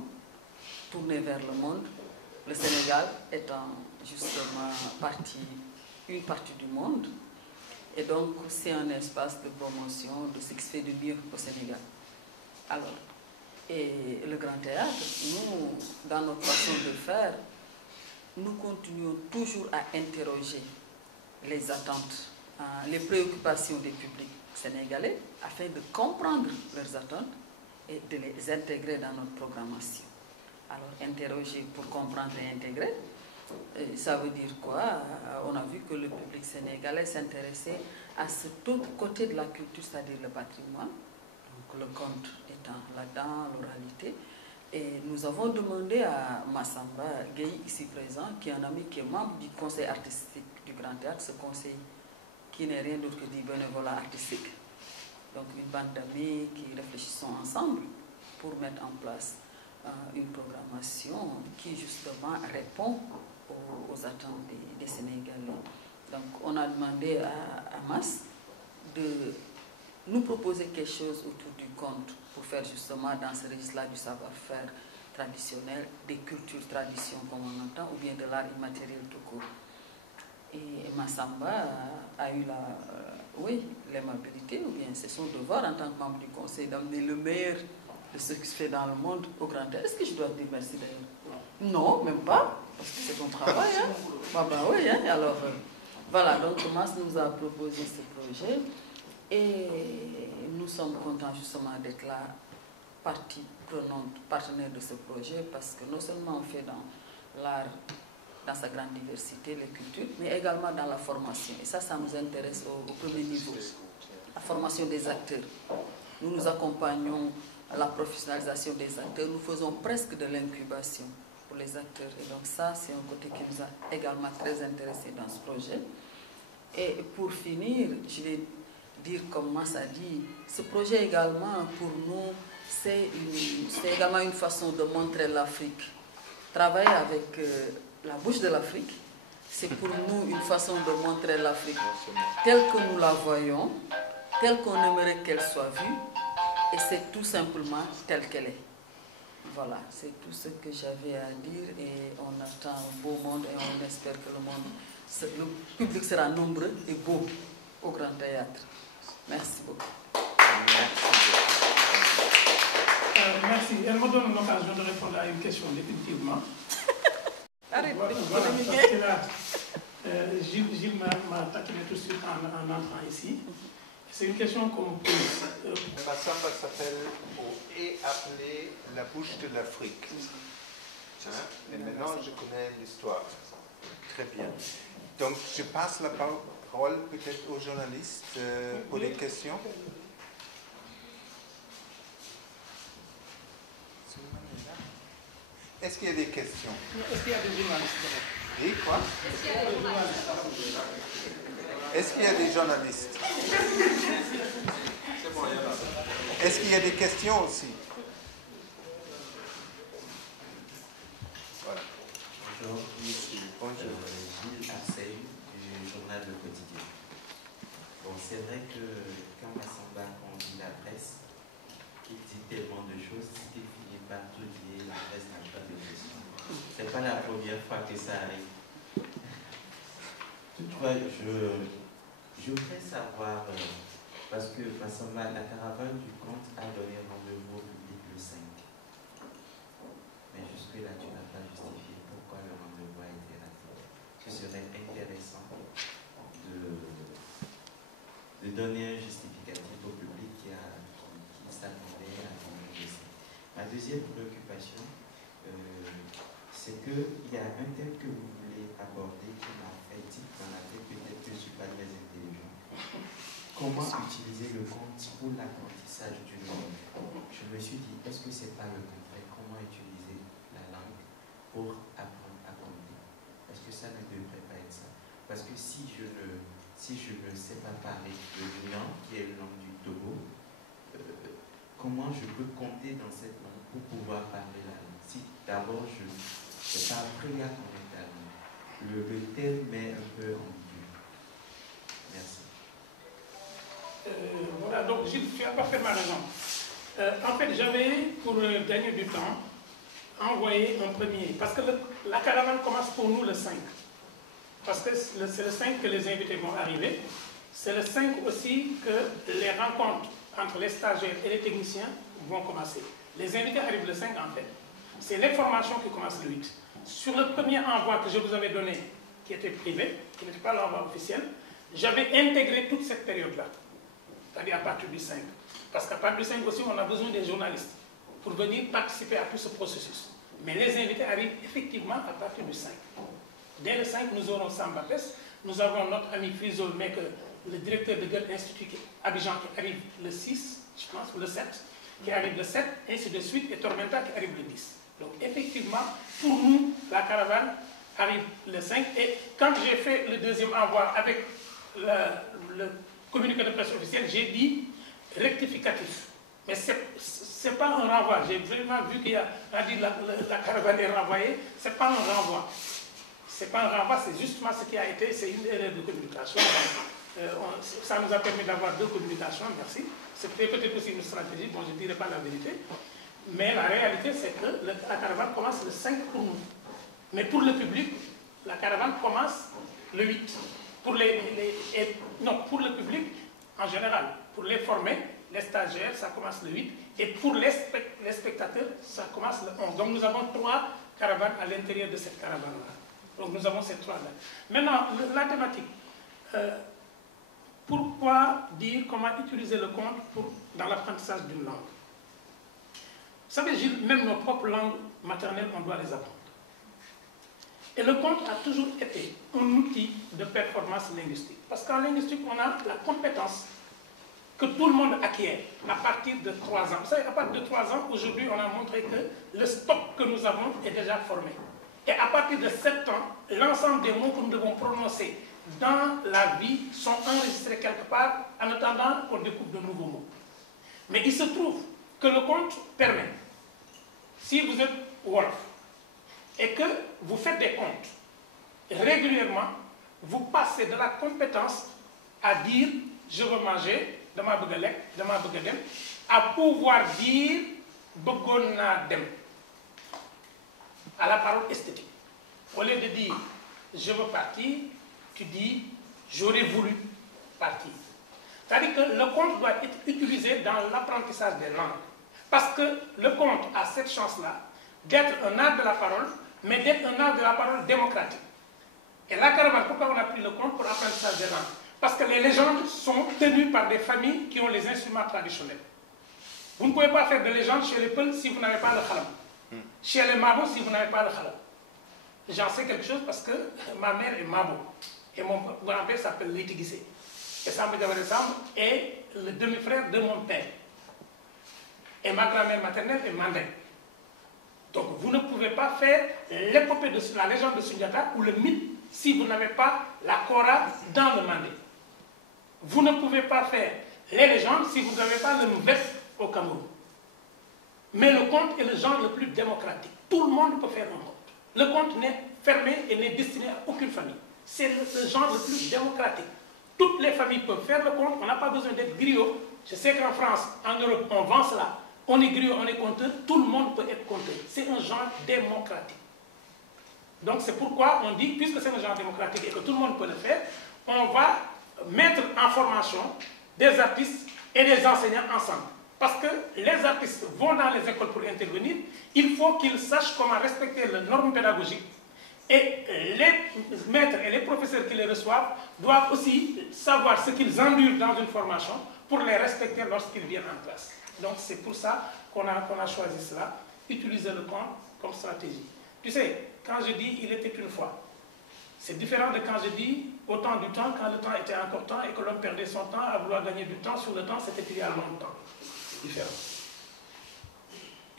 tourné vers le monde. Le Sénégal étant justement une partie du monde. Et donc, c'est un espace de promotion de ce qui se fait de mieux au Sénégal. Alors, et le Grand Théâtre, nous, dans notre façon de faire, nous continuons toujours à interroger les attentes, les préoccupations des publics sénégalais, afin de comprendre leurs attentes et de les intégrer dans notre programmation. Alors, interroger pour comprendre et intégrer, ça veut dire quoi? On a vu que le public sénégalais s'intéressait à cet autre côté de la culture, c'est-à-dire le patrimoine, donc le conte étant là-dedans, l'oralité. Et nous avons demandé à Massamba Gueye, ici présent, qui est un ami qui est membre du conseil artistique du Grand Théâtre, ce conseil qui qui n'est rien d'autre que du bénévolat artistique. Donc une bande d'amis qui réfléchissent ensemble pour mettre en place une programmation qui justement répond aux attentes des Sénégalais. Donc on a demandé à Mas de nous proposer quelque chose autour du conte pour faire justement dans ce registre-là du savoir-faire traditionnel, des cultures, traditions comme on entend, ou bien de l'art immatériel tout court. Et Massamba a eu l'aimabilité, ou bien c'est son devoir en tant que membre du conseil d'amener le meilleur de ce qui se fait dans le monde au Grand Théâtre. Est-ce que je dois dire merci d'ailleurs? Non, même pas, parce que c'est ton travail. Hein? Bah oui, hein? Alors voilà, donc Mas nous a proposé ce projet et nous sommes contents justement d'être là, partie prenante, partenaire de ce projet, parce que non seulement on fait dans l'art, dans sa grande diversité, les cultures, mais également dans la formation. Et ça nous intéresse au premier niveau, la formation des acteurs. Nous nous accompagnons à la professionnalisation des acteurs, nous faisons presque de l'incubation pour les acteurs. Et donc ça, c'est un côté qui nous a également très intéressés dans ce projet. Et pour finir, je vais dire comme Mas a dit, ce projet également, pour nous, c'est également une façon de montrer l'Afrique. Travailler avec la bouche de l'Afrique, c'est pour nous une façon de montrer l'Afrique telle que nous la voyons, telle qu'on aimerait qu'elle soit vue, et c'est tout simplement telle qu'elle est. Voilà, c'est tout ce que j'avais à dire, et on attend un beau monde et on espère que le public sera nombreux et beau au Grand Théâtre. Merci beaucoup. Merci. Elle me donne l'occasion de répondre à une question définitivement. Arrête, voilà, parce que là, Gilles m'a taquiné tout de suite en entrant ici. C'est une question qu'on pose. Massamba s'appelle ou est appelée la bouche de l'Afrique. Hein? Et maintenant, je connais l'histoire. Très bien. Donc, je passe la parole peut-être aux journalistes pour des questions. Est-ce qu'il y a des questions? Est-ce qu'il y a des journalistes? Oui, quoi? Est-ce qu'il y a des journalistes? Est-ce qu'il y a des questions aussi? Voilà. Bonjour, bonjour. Gilles Arseil du journal Le Quotidien. Bon, c'est vrai que quand Massamba conduit la presse, il dit tellement de choses qu'il finit par tout dire, la presse n'a pas de questions. C'est pas la première fois que ça arrive. Toutefois, je voudrais savoir, parce que Massamba, la caravane du conte a donné rendez-vous au public le 5. Mais jusque-là, tu n'as pas justifié pourquoi le rendez-vous a été raté. Ce serait intéressant de donner un justificatif au public qui s'attendait à ton dossier. Ma deuxième préoccupation, c'est qu'il y a un thème que vous voulez aborder qui m'a fait dire dans la tête, peut-être que je ne suis pas très intelligent. Comment utiliser le conte pour l'apprentissage d'une langue? Je me suis dit, est-ce que ce n'est pas le contraire? Comment utiliser la langue pour apprendre à compter? Est-ce que ça ne devrait pas être ça? Parce que si je ne sais pas parler le Nian, qui est le langue du Togo, comment je peux compter dans cette langue pour pouvoir parler la langue? Si d'abord je n'ai pas appris à connaître la langue, le thème est un peu ambigu. Merci. Voilà, donc Gilles, tu as parfaitement raison. En fait, j'avais, pour gagner du temps, envoyé un premier, parce que la caravane commence pour nous le 5. Parce que c'est le 5 que les invités vont arriver. C'est le 5 aussi que les rencontres entre les stagiaires et les techniciens vont commencer. Les invités arrivent le 5 en fait. C'est l'information qui commence le 8. Sur le premier envoi que je vous avais donné, qui était privé, qui n'était pas l'envoi officiel, j'avais intégré toute cette période-là. C'est-à-dire à partir du 5. Parce qu'à partir du 5 aussi, on a besoin des journalistes pour venir participer à tout ce processus. Mais les invités arrivent effectivement à partir du 5. Dès le 5, nous aurons Samba Pes, nous avons notre ami Frisol Maker, le directeur de Goethe Institut Abidjan qui arrive le 6, je pense, ou le 7, qui arrive le 7, ainsi de suite, et Tormenta qui arrive le 10. Donc effectivement, pour nous, la caravane arrive le 5, et quand j'ai fait le deuxième envoi avec le le communiqué de presse officiel, j'ai dit rectificatif. Mais ce n'est pas un renvoi. J'ai vraiment vu qu'il y a dit la caravane est renvoyée. Ce n'est pas un renvoi. Ce n'est pas un renvoi, c'est justement ce qui a été, c'est une erreur de communication. Ça nous a permis d'avoir 2 communications, merci. C'était peut-être aussi une stratégie, bon, je ne dirais pas la vérité. Mais la réalité, c'est que la caravane commence le 5 pour nous. Mais pour le public, la caravane commence le 8. Pour pour le public en général. Pour les formés, les stagiaires, ça commence le 8. Et pour les spectateurs, ça commence le 11. Donc nous avons 3 caravanes à l'intérieur de cette caravane-là. Donc nous avons ces 3-là. Maintenant, la thématique. Pourquoi dire comment utiliser le conte dans l'apprentissage d'une langue? Vous savez, Gilles, même nos propres langues maternelles, on doit les apprendre. Et le conte a toujours été un outil de performance linguistique. Parce qu'en linguistique, on a la compétence que tout le monde acquiert à partir de 3 ans. Vous savez, à partir de 3 ans, aujourd'hui, on a montré que le stock que nous avons est déjà formé. Et à partir de 7 ans, l'ensemble des mots que nous devons prononcer dans la vie sont enregistrés quelque part en attendant qu'on découvre de nouveaux mots. Mais il se trouve que le conte permet, si vous êtes Wolof, et que vous faites des contes régulièrement, vous passez de la compétence à dire « je veux manger », à pouvoir dire « bëggoon naa dem » à la parole esthétique. Au lieu de dire « je veux partir », tu dis « j'aurais voulu partir ». C'est-à-dire que le conte doit être utilisé dans l'apprentissage des langues. Parce que le conte a cette chance-là d'être un art de la parole, mais d'être un art de la parole démocratique. Et la caravane, pourquoi on a pris le conte pour l'apprentissage des langues? Parce que les légendes sont tenues par des familles qui ont les instruments traditionnels. Vous ne pouvez pas faire de légendes chez les Peuls si vous n'avez pas le khalam. Chez les Mabo si vous n'avez pas le khalam. J'en sais quelque chose parce que ma mère est Mabo. Et mon grand-père s'appelle Liti Gissé. Et Samba Diawara Samb est le demi-frère de mon père. Et ma grand-mère maternelle est Mandé. Donc vous ne pouvez pas faire l'épopée de la légende de Sundiata ou le mythe si vous n'avez pas la Kora dans le Mandé. Vous ne pouvez pas faire les légendes si vous n'avez pas le Mbef au Cameroun. Mais le conte est le genre le plus démocratique. Tout le monde peut faire un conte. Le conte n'est fermé et n'est destiné à aucune famille. C'est le genre le plus démocratique. Toutes les familles peuvent faire le conte. On n'a pas besoin d'être griot. Je sais qu'en France, en Europe, on vend cela. On est griot, on est conteur. Tout le monde peut être conteur. C'est un genre démocratique. Donc c'est pourquoi on dit, puisque c'est un genre démocratique et que tout le monde peut le faire, on va mettre en formation des artistes et des enseignants ensemble. Parce que les artistes vont dans les écoles pour intervenir, il faut qu'ils sachent comment respecter les normes pédagogiques. Et les maîtres et les professeurs qui les reçoivent doivent aussi savoir ce qu'ils endurent dans une formation pour les respecter lorsqu'ils viennent en classe. Donc c'est pour ça qu'on a choisi cela, utiliser le conte comme stratégie. Tu sais, quand je dis « il était une fois », c'est différent de quand je dis « au temps du temps », quand le temps était encore temps et que l'homme perdait son temps à vouloir gagner du temps sur le temps, c'était il y a longtemps. C'est différent.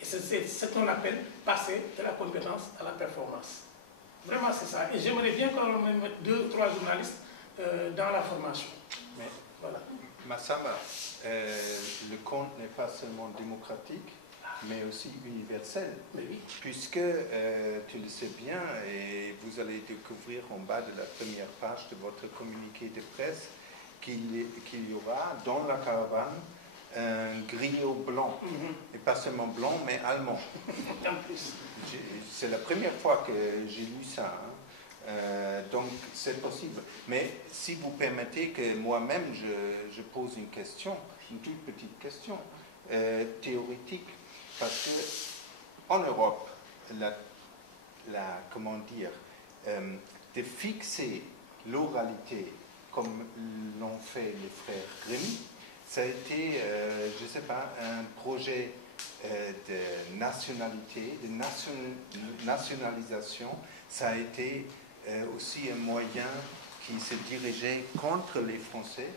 Et c'est ce qu'on appelle passer de la compétence à la performance. Vraiment, c'est ça. Et j'aimerais bien qu'on mette 2 ou 3 journalistes dans la formation. Mais, voilà. Massamba, le conte n'est pas seulement démocratique, mais aussi universel. Oui. Puisque, tu le sais bien, et vous allez découvrir en bas de la première page de votre communiqué de presse, qu'il y aura dans la caravane un griot blanc, et pas seulement blanc, mais allemand. En plus. C'est la première fois que j'ai lu ça, hein. Donc c'est possible. Mais si vous permettez que moi-même je pose une question, une toute petite question théorique, parce que en Europe, comment dire, de fixer l'oralité comme l'ont fait les frères Grimm, ça a été, je ne sais pas, un projet de nationalité, de nationalisation. Ça a été aussi un moyen qui se dirigeait contre les Français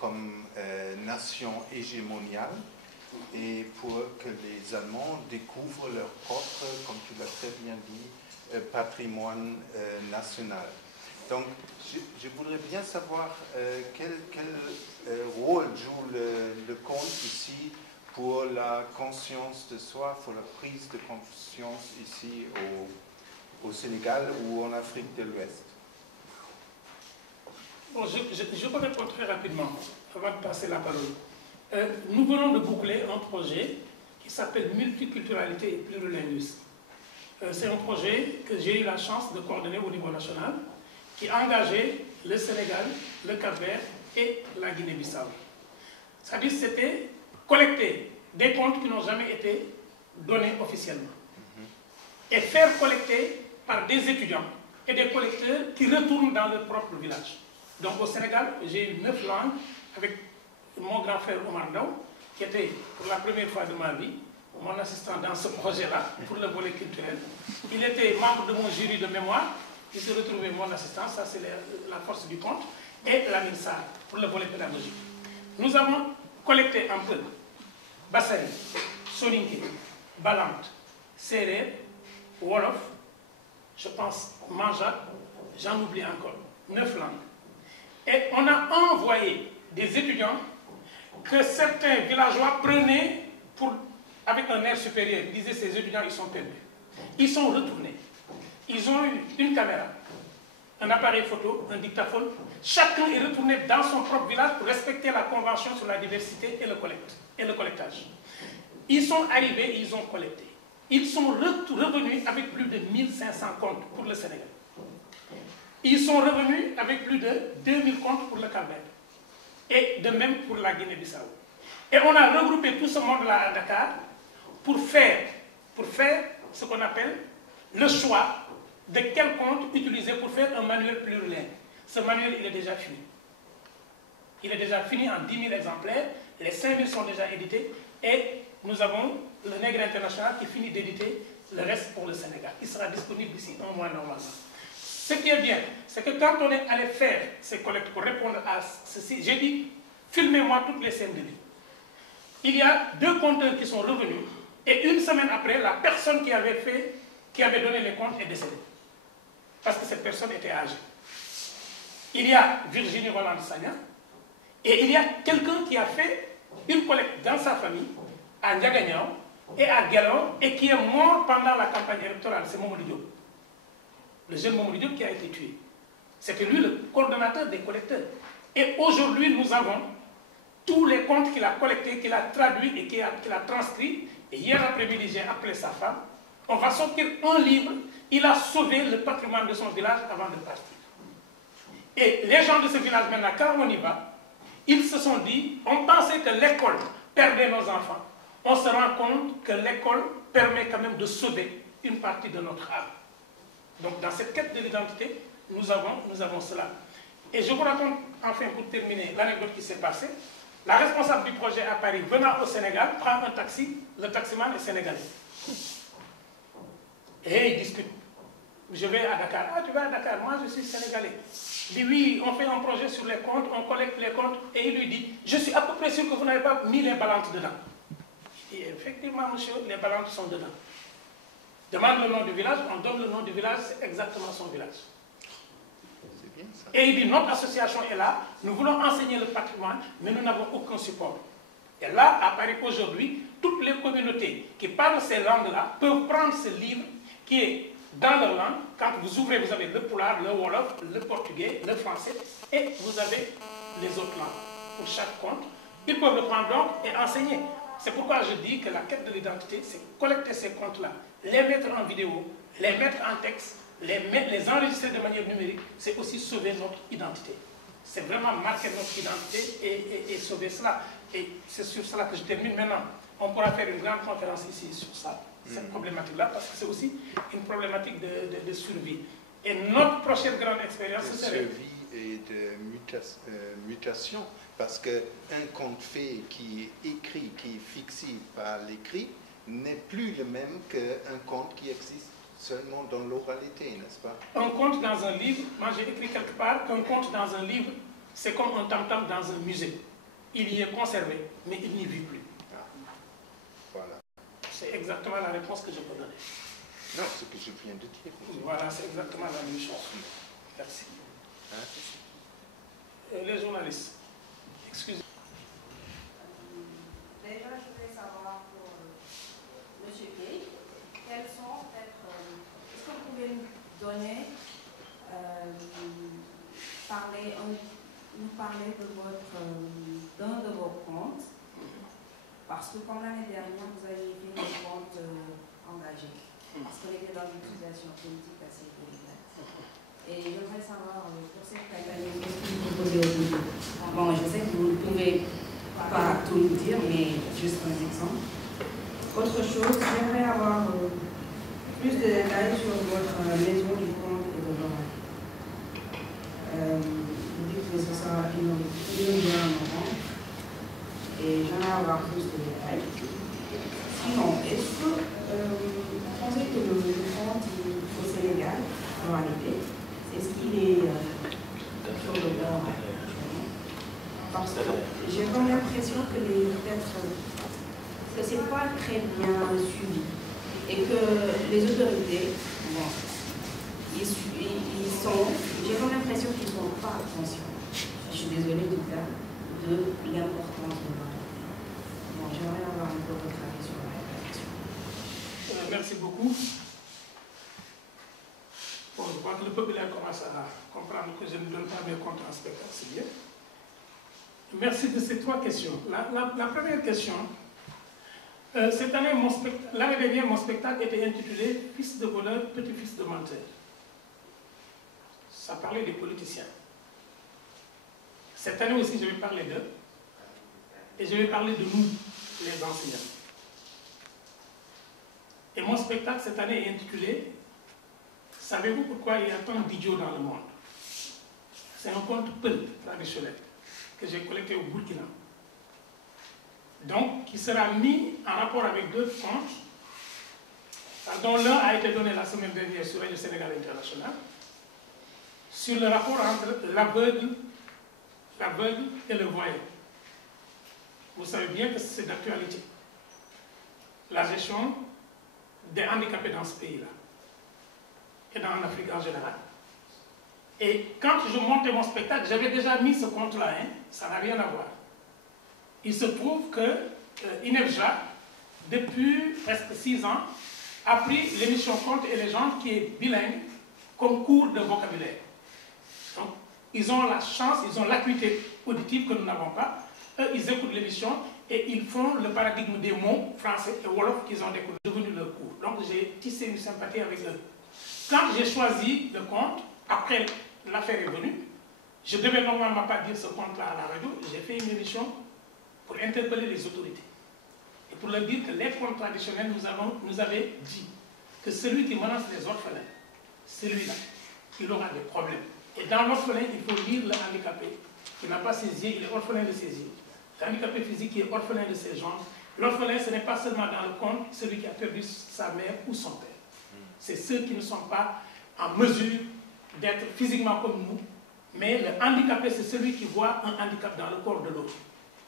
comme nation hégémoniale et pour que les Allemands découvrent leur propre, comme tu l'as très bien dit, patrimoine national. Donc, je voudrais bien savoir quel rôle joue le conte ici pour la conscience de soi, pour la prise de conscience ici au Sénégal ou en Afrique de l'Ouest. Bon, je peux répondre très rapidement avant de passer la parole. Nous venons de boucler un projet qui s'appelle Multiculturalité et Plurilinguisme. C'est un projet que j'ai eu la chance de coordonner au niveau national, qui a engagé le Sénégal, le Cap-Vert et la Guinée-Bissau. C'est-à-dire que c'était collecter des comptes qui n'ont jamais été donnés officiellement et faire collecter par des étudiants et des collecteurs qui retournent dans leur propre village. Donc au Sénégal, j'ai eu 9 langues avec mon grand frère Omar Ndao, qui était pour la première fois de ma vie mon assistant dans ce projet-là, pour le volet culturel. Il était membre de mon jury de mémoire, il s'est retrouvé mon assistant, ça c'est la force du conte, et la MINSAR, pour le volet pédagogique. Nous avons collecté un peu Bassari, Soninké, Balante, Serer, Wolof, je pense Manjak, j'en oublie encore, 9 langues. Et on a envoyé des étudiants que certains villageois prenaient avec un air supérieur. Ils disaient ces étudiants, ils sont perdus. Ils sont retournés. Ils ont eu une caméra, un appareil photo, un dictaphone. Chacun est retourné dans son propre village pour respecter la convention sur la diversité et le collectage. Ils sont arrivés et ils ont collecté. Ils sont revenus avec plus de 1500 comptes pour le Sénégal. Ils sont revenus avec plus de 2000 comptes pour le Cap-Vert. Et de même pour la Guinée-Bissau. Et on a regroupé tout ce monde-là à Dakar pour faire ce qu'on appelle le choix de quel compte utiliser pour faire un manuel plurilingue. Ce manuel, il est déjà fini. Il est déjà fini en 10 000 exemplaires. Les 5 000 sont déjà édités. Et nous avons le Nègre International qui finit d'éditer le reste pour le Sénégal. Il sera disponible d'ici un mois normalement. Ce qui est bien, c'est que quand on est allé faire ces collectes pour répondre à ceci, j'ai dit, filmez-moi toutes les scènes de vie. Il y a 2 compteurs qui sont revenus et une semaine après, la personne qui avait donné les comptes est décédée. Parce que cette personne était âgée. Il y a Virginie Roland Sagna et il y a quelqu'un qui a fait une collecte dans sa famille à Ndiaganyao et à Guélaon et qui est mort pendant la campagne électorale. C'est Mamadou Diop. Le jeune Mamadou Diop qui a été tué. C'était lui le coordonnateur des collecteurs. Et aujourd'hui, nous avons tous les comptes qu'il a collectés, qu'il a traduits et qu'il a transcrits. Et hier après-midi, j'ai appelé sa femme. On va sortir un livre. Il a sauvé le patrimoine de son village avant de partir. Et les gens de ce village, maintenant, quand on y va, ils se sont dit, on pensait que l'école perdait nos enfants. On se rend compte que l'école permet quand même de sauver une partie de notre âme. Donc dans cette quête de l'identité, nous avons cela. Et je vous raconte, enfin pour terminer, l'anecdote qui s'est passée. La responsable du projet à Paris, venant au Sénégal, prend un taxi, le taximan est sénégalais. Et il discute. Je vais à Dakar. Ah, tu vas à Dakar? Moi, je suis sénégalais. Il dit, oui, on fait un projet sur les comptes, on collecte les comptes. Et il lui dit, je suis à peu près sûr que vous n'avez pas mis les balances dedans. Et effectivement, monsieur, les balances sont dedans. Demande le nom du village, on donne le nom du village, c'est exactement son village. C'est bien ça. Et il dit, notre association est là, nous voulons enseigner le patrimoine, mais nous n'avons aucun support. Et là, à Paris aujourd'hui, toutes les communautés qui parlent ces langues-là peuvent prendre ce livre qui est dans leur langue. Quand vous ouvrez, vous avez le Pulaar, le Wolof, le portugais, le français, et vous avez les autres langues pour chaque compte. Ils peuvent le prendre donc et enseigner. C'est pourquoi je dis que la quête de l'identité, c'est collecter ces comptes-là, les mettre en vidéo, les mettre en texte, les enregistrer de manière numérique, c'est aussi sauver notre identité. C'est vraiment marquer notre identité et sauver cela. Et c'est sur cela que je termine maintenant. On pourra faire une grande conférence ici sur ça, cette problématique-là, parce que c'est aussi une problématique de survie. Et notre prochaine grande expérience, ce serait... De survie et de mutation, parce qu'un conte fait qui est écrit, qui est fixé par l'écrit, n'est plus le même qu'un conte qui existe seulement dans l'oralité, n'est-ce pas? Un conte dans un livre, moi j'ai écrit quelque part qu'un conte dans un livre, c'est comme un tam-tam dans un musée. Il y est conservé, mais il n'y vit plus. Ah. Voilà. C'est exactement la réponse que je peux donner. Non, ce que je viens de dire. Voilà, c'est exactement la même chose. Merci. Les journalistes. Excusez. Déjà, je voulais savoir pour M. Gay, quels sont peut-être. Est-ce que vous pouvez nous donner, nous parler de d'un de vos comptes? Parce que comme l'année dernière, vous avez fait des comptes engagés. Parce qu'on était dans l'utilisation politique assez délicate. Et j'aimerais savoir, pour cette campagne, qu'est-ce que vous proposez au public? Bon, je sais que vous ne pouvez pas tout nous dire, mais juste un exemple. Autre chose, j'aimerais avoir plus de détails sur votre maison du compte et de l'oral. Vous dites que ce sera inaugurer en novembre. Et j'aimerais avoir plus de détails. Sinon, est-ce que vous pensez que le compte au Sénégal, en réalité, est-ce qu'il est sur le bord actuellement? Parce que j'ai comme l'impression que c'est pas très bien suivi et que les autorités, bon, j'ai comme l'impression qu'ils ne font pas attention. Je suis désolée du cas de l'importance de la réalité. Bon, j'aimerais avoir un peu votre avis sur la réflexion. Merci beaucoup. Bon, je crois que le populaire commence à comprendre que je ne donne pas mes comptes en spectacle, c'est bien. Merci de ces trois questions. La première question, cette année, l'année dernière, mon spectacle était intitulé « Fils de voleur, petit-fils de menteur ». Ça parlait des politiciens. Cette année aussi, je vais parler d'eux. Et je vais parler de nous, les enseignants. Et mon spectacle cette année est intitulé « Savez-vous pourquoi il y a tant d'idiots dans le monde ?» C'est un conte peul traditionnel que j'ai collecté au Burkina. Donc, qui sera mis en rapport avec deux contes, dont l'un a été donné la semaine dernière sur Radio Sénégal International, sur le rapport entre l'aveugle et le voyant. Vous savez bien que c'est d'actualité. La gestion des handicapés dans ce pays-là, et dans l'Afrique en général. Et quand je montais mon spectacle, j'avais déjà mis ce compte-là, hein, ça n'a rien à voir. Il se trouve que INEFJA, depuis presque 6 ans, a pris l'émission Contes et légendes qui est bilingue comme cours de vocabulaire. Donc, ils ont la chance, ils ont l'acuité auditive que nous n'avons pas. Eux, ils écoutent l'émission et ils font le paradigme des mots français et wolof qu'ils ont découvert, devenu leur cours. Donc, j'ai tissé une sympathie avec eux. Quand j'ai choisi le conte, après l'affaire est venue, je ne devais normalement pas dire ce conte-là à la radio, j'ai fait une émission pour interpeller les autorités. Et pour leur dire que les contes traditionnels nous avaient dit que celui qui menace les orphelins, celui-là, il aura des problèmes. Et dans l'orphelin, il faut lire le handicapé qui n'a pas ses yeux, il est orphelin de ses yeux. L'handicapé physique qui est orphelin de ses jambes. L'orphelin, ce n'est pas seulement dans le conte celui qui a perdu sa mère ou son père. C'est ceux qui ne sont pas en mesure d'être physiquement comme nous, mais le handicapé, c'est celui qui voit un handicap dans le corps de l'autre.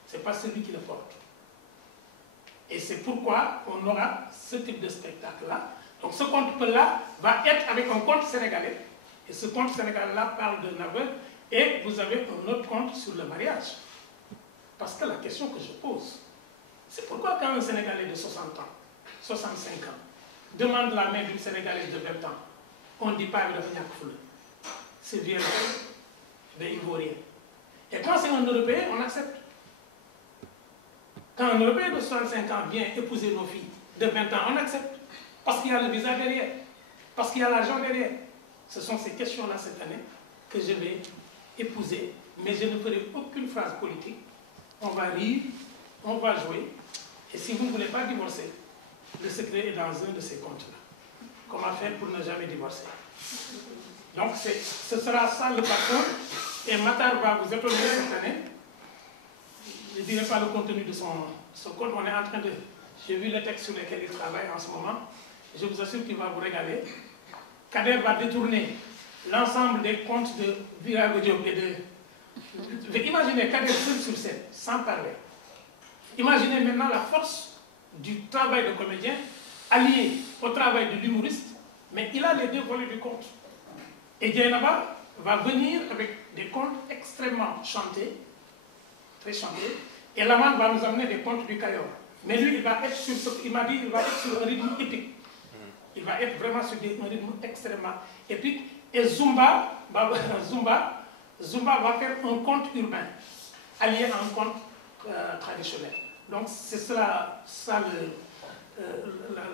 Ce n'est pas celui qui le porte. Et c'est pourquoi on aura ce type de spectacle-là. Donc ce conte-là va être avec un conte sénégalais. Et ce conte sénégalais-là parle d'un aveugle. Et vous avez un autre conte sur le mariage. Parce que la question que je pose, c'est pourquoi quand un Sénégalais de 60 ans, 65 ans, demande la main d'une Sénégalaise de 20 ans, on ne dit pas avec le c'est vieux, mais il ne vaut rien. Et quand c'est un Européen, on accepte. Quand un Européen de 65 ans vient épouser nos filles de 20 ans, on accepte. Parce qu'il y a le visa derrière. Parce qu'il y a l'argent derrière. Ce sont ces questions-là cette année que je vais épouser, mais je ne ferai aucune phrase politique. On va rire, on va jouer. Et si vous ne voulez pas divorcer, le secret est dans un de ces comptes-là. Comment faire pour ne jamais divorcer? Donc ce sera ça le parcours. Et Matar va vous étonner cette année. Je ne dirai pas le contenu de son compte. On est en train de... J'ai vu les textes sur lesquels il travaille en ce moment. Je vous assure qu'il va vous régaler. Kader va détourner l'ensemble des comptes de Virago Diop et de... Imaginez Kader seul sur scène, sans parler. Imaginez maintenant la force du travail de comédien allié au travail de l'humoriste, mais il a les deux volets du conte. Et Dieynaba va venir avec des contes extrêmement chantés, très chantés, et Lamane va nous amener des contes du Kayor. Mais lui, il va être sur il m'a dit, il va être sur un rythme épique. Il va être vraiment sur un rythme extrêmement épique. Et Zumba va faire un conte urbain, allié à un conte traditionnel. Donc c'est ça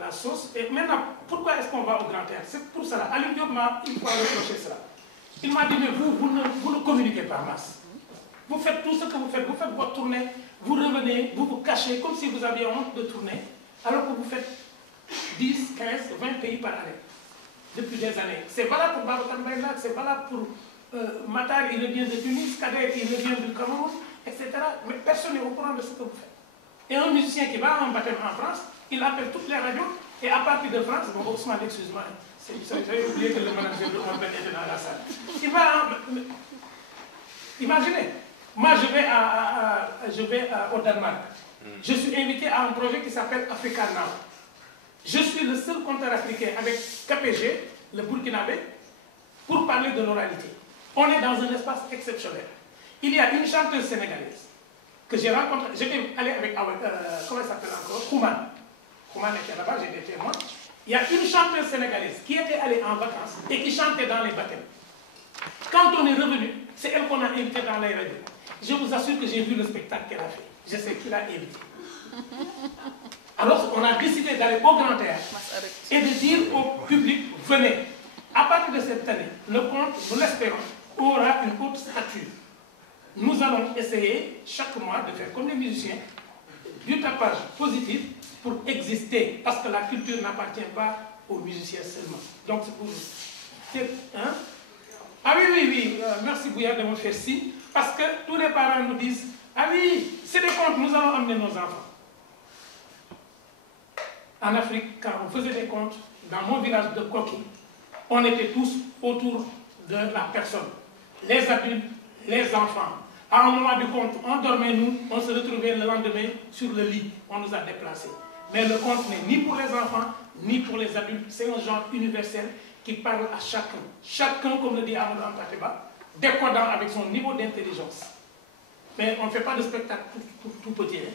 la sauce. Et maintenant, pourquoi est-ce qu'on va au Grand Théâtre? C'est pour cela. Aliou Diop m'a une fois reproché cela. Il m'a dit, mais vous ne communiquez pas masse. Vous faites tout ce que vous faites votre tournée, vous revenez, vous vous cachez comme si vous aviez honte de tourner, alors que vous faites 10, 15, 20 pays par année, depuis des années. C'est valable pour Babacar Mbaye, c'est valable pour Matar, il revient de Tunis, Kader, il revient du Cameroun, etc. Mais personne n'est au courant de ce que vous faites. Et un musicien qui va à un baptême en France, il appelle toutes les radios, et à partir de France, bon, Ousmane, excuse-moi, j'avais oublié que le manager de Orbel était dans la salle. Il va, imaginez, moi je vais au Danemark. Je suis invité à un projet qui s'appelle Africa Now. Je suis le seul conteur africain avec KPG, le Burkinabé, pour parler de l'oralité. On est dans un espace exceptionnel. Il y a une chanteuse sénégalaise que j'ai rencontrée. J'étais allé avec, comment elle s'appelle encore? Kouman. Kouman était là-bas, j'étais témoin. Il y a une chanteuse sénégalaise qui était allée en vacances et qui chantait dans les baptêmes. Quand on est revenu, c'est elle qu'on a invitée dans les radios. Je vous assure que j'ai vu le spectacle qu'elle a fait. Je sais qui l'a invitée. Alors, on a décidé d'aller au Grand Théâtre et de dire au public, venez. À partir de cette année, le conte, nous l'espérons, aura une haute stature. Nous allons essayer chaque mois de faire comme les musiciens, du tapage positif pour exister, parce que la culture n'appartient pas aux musiciens seulement. Donc c'est pour vous. Hein? Ah oui, merci Bouya de me faire signe, parce que tous les parents nous disent, ah oui, c'est des contes, nous allons amener nos enfants. En Afrique, quand on faisait des contes, dans mon village de Koki, on était tous autour de la personne. Les adultes, les enfants. À un moment du conte, on dormait nous, on se retrouvait le lendemain sur le lit. On nous a déplacés. Mais le conte n'est ni pour les enfants, ni pour les adultes. C'est un genre universel qui parle à chacun. Chacun, comme le dit Amadou Ampateba, décodant avec son niveau d'intelligence. Mais on ne fait pas de spectacle tout petit. Hein.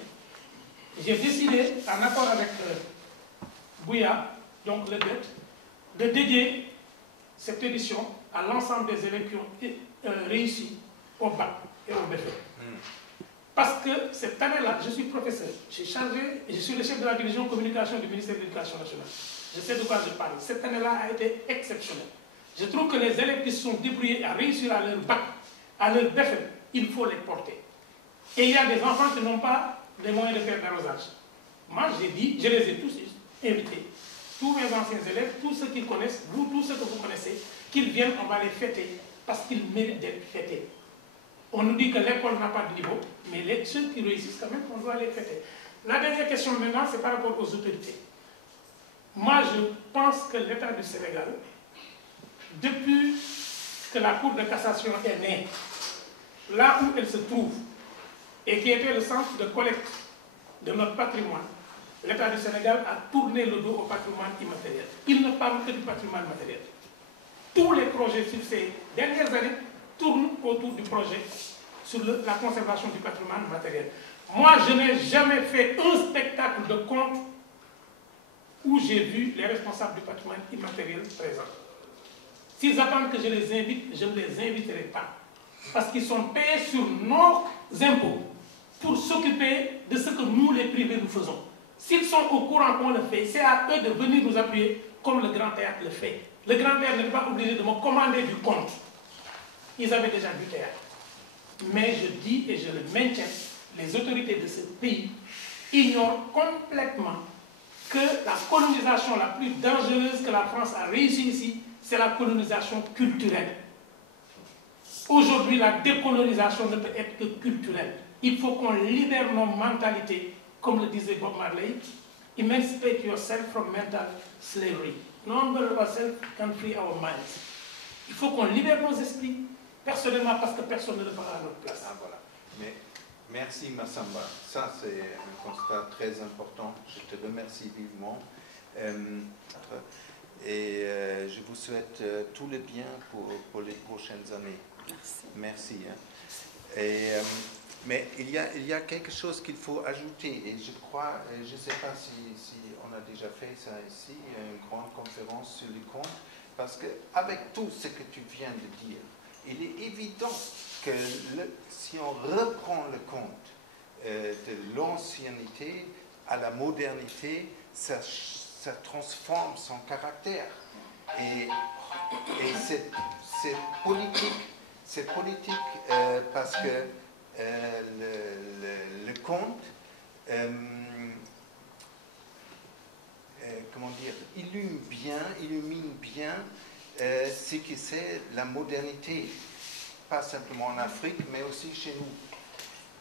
J'ai décidé, en accord avec Bouya, donc le GET, de dédier cette édition à l'ensemble des élèves qui ont réussi au bac et au BFEM. Parce que cette année-là, je suis professeur, je suis le chef de la division communication du ministère de l'Éducation nationale. Je sais de quoi je parle. Cette année-là a été exceptionnelle. Je trouve que les élèves qui se sont débrouillés à réussir à leur bac, à leur BFEM, il faut les porter. Et il y a des enfants qui n'ont pas les moyens de faire d'arrosage. Moi, j'ai dit, je les ai tous invités. Tous mes anciens élèves, tous ceux qui connaissent, vous, tous ceux que vous connaissez, qu'ils viennent, on va les fêter, parce qu'ils méritent d'être fêtés. On nous dit que l'école n'a pas de niveau, mais ceux qui réussissent quand même, on doit les fêter. La dernière question maintenant, c'est par rapport aux autorités. Moi, je pense que l'État du Sénégal, depuis que la Cour de cassation est née, là où elle se trouve, et qui était le centre de collecte de notre patrimoine, l'État du Sénégal a tourné le dos au patrimoine immatériel. Il ne parle que du patrimoine matériel. Tous les projets sur ces dernières années tournent autour du projet sur la conservation du patrimoine matériel. Moi, je n'ai jamais fait un spectacle de conte où j'ai vu les responsables du patrimoine immatériel présents. S'ils attendent que je les invite, je ne les inviterai pas. Parce qu'ils sont payés sur nos impôts pour s'occuper de ce que nous, les privés, nous faisons. S'ils sont au courant qu'on le fait, c'est à eux de venir nous appuyer comme le Grand Théâtre le fait. Le Grand Théâtre n'est pas obligé de me commander du conte. Ils avaient déjà du théâtre. Mais je dis et je le maintiens, les autorités de ce pays ignorent complètement que la colonisation la plus dangereuse que la France a réussi ici, c'est la colonisation culturelle. Aujourd'hui, la décolonisation ne peut être que culturelle. Il faut qu'on libère nos mentalités, comme le disait Bob Marley, emancipate yourself from mental slavery. No one ourselves can free our minds. Il faut qu'on libère nos esprits, personnellement, parce que personne ne le fera à notre place. Ah, voilà. Mais, merci Massamba. Ça, c'est un constat très important. Je te remercie vivement. Et je vous souhaite tout le bien pour les prochaines années. Merci. Merci. Mais il y a quelque chose qu'il faut ajouter, et je crois, je ne sais pas si on a déjà fait ça ici, une grande conférence sur les comptes, parce qu'avec tout ce que tu viens de dire, il est évident que si on reprend le compte de l'ancienneté à la modernité, ça transforme son caractère. Et c'est politique parce que le conte, comment dire, illumine bien ce que c'est la modernité, pas simplement en Afrique, mais aussi chez nous.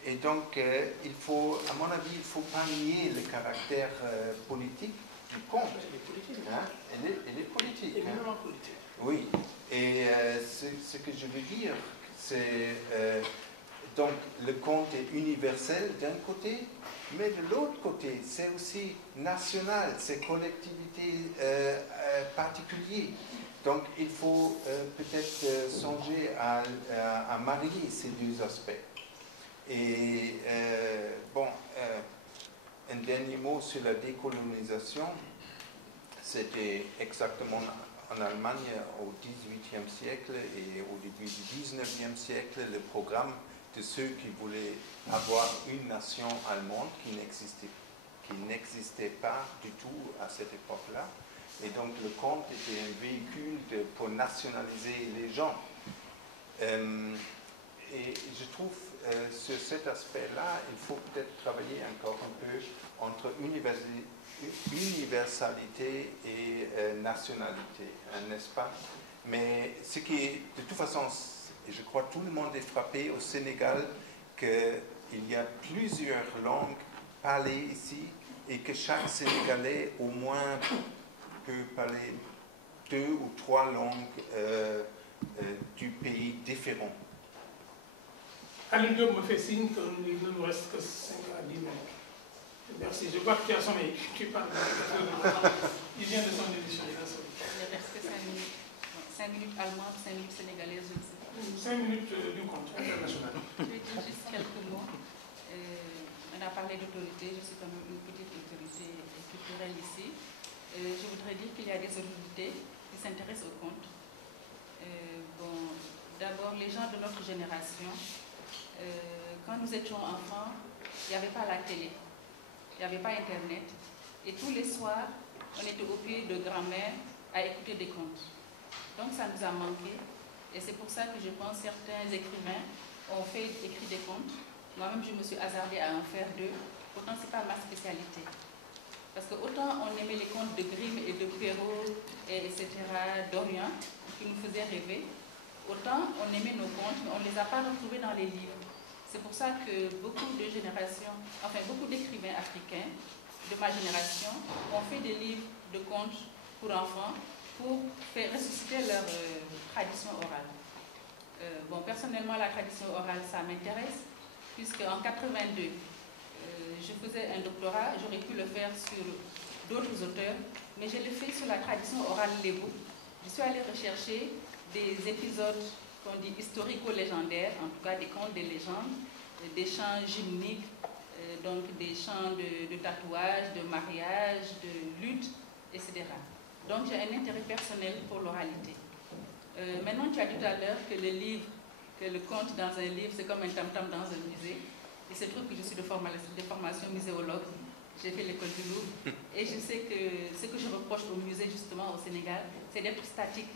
Et donc, il faut, à mon avis, il ne faut pas nier le caractère politique du conte. Elle est politique. Hein? Elle est politique. Éminemment politique. Oui, et ce que je veux dire, c'est donc le conte est universel d'un côté, mais de l'autre côté, c'est aussi national, c'est collectivité particulière. Donc il faut peut-être songer à marier ces deux aspects. Et bon, un dernier mot sur la décolonisation. C'était exactement en Allemagne au XVIIIe siècle et au début du XIXe siècle le programme de ceux qui voulaient avoir une nation allemande qui n'existait pas du tout à cette époque-là. Et donc le conte était un véhicule pour nationaliser les gens. Et je trouve sur cet aspect-là, il faut peut-être travailler encore un peu entre universalité et nationalité, n'est-ce pas? Mais ce qui est, de toute façon, et je crois que tout le monde est frappé au Sénégal qu'il y a plusieurs langues parlées ici et que chaque Sénégalais au moins peut parler 2 ou 3 langues du pays différents. Alain Diop me fait signe qu'il ne nous reste que 5 à 10 minutes. Merci. Je vois que tu as sommeil. Tu parles il vient de son édition. Il reste que 5 minutes. 5 minutes allemandes, 5 minutes sénégalaises, je ne sais pas. 5 minutes du compte international. Je vais dire juste quelques mots. On a parlé d'autorité. Je suis quand même une petite autorité culturelle ici. Je voudrais dire qu'il y a des autorités qui s'intéressent au conte. Bon, d'abord, les gens de notre génération, quand nous étions enfants, il n'y avait pas la télé, il n'y avait pas Internet. Et tous les soirs, on était au pied de grand-mère à écouter des contes. Donc ça nous a manqué. Et c'est pour ça que je pense que certains écrivains ont écrit des contes. Moi-même, je me suis hasardée à en faire 2. Pourtant, ce n'est pas ma spécialité. Parce que autant on aimait les contes de Grimm et de Perrault, etc., d'Orient, qui nous faisaient rêver, autant on aimait nos contes, mais on ne les a pas retrouvés dans les livres. C'est pour ça que beaucoup de générations, enfin beaucoup d'écrivains africains de ma génération ont fait des livres de contes pour enfants pour faire ressusciter leur tradition orale. Bon, personnellement, la tradition orale, ça m'intéresse, puisque en 82, je faisais un doctorat, j'aurais pu le faire sur d'autres auteurs, mais je l'ai fait sur la tradition orale lébo. Je suis allée rechercher des épisodes qu'on dit historico-légendaires, en tout cas des contes, des légendes, des chants gymniques, donc des chants de tatouage, de mariage, de lutte, etc. Donc j'ai un intérêt personnel pour l'oralité. Maintenant, tu as dit tout à l'heure que le conte dans un livre, c'est comme un tam-tam dans un musée. Il se trouve que je suis de formation muséologue. J'ai fait l'école du Louvre. Et je sais que ce que je reproche au musée, justement, au Sénégal, c'est d'être statique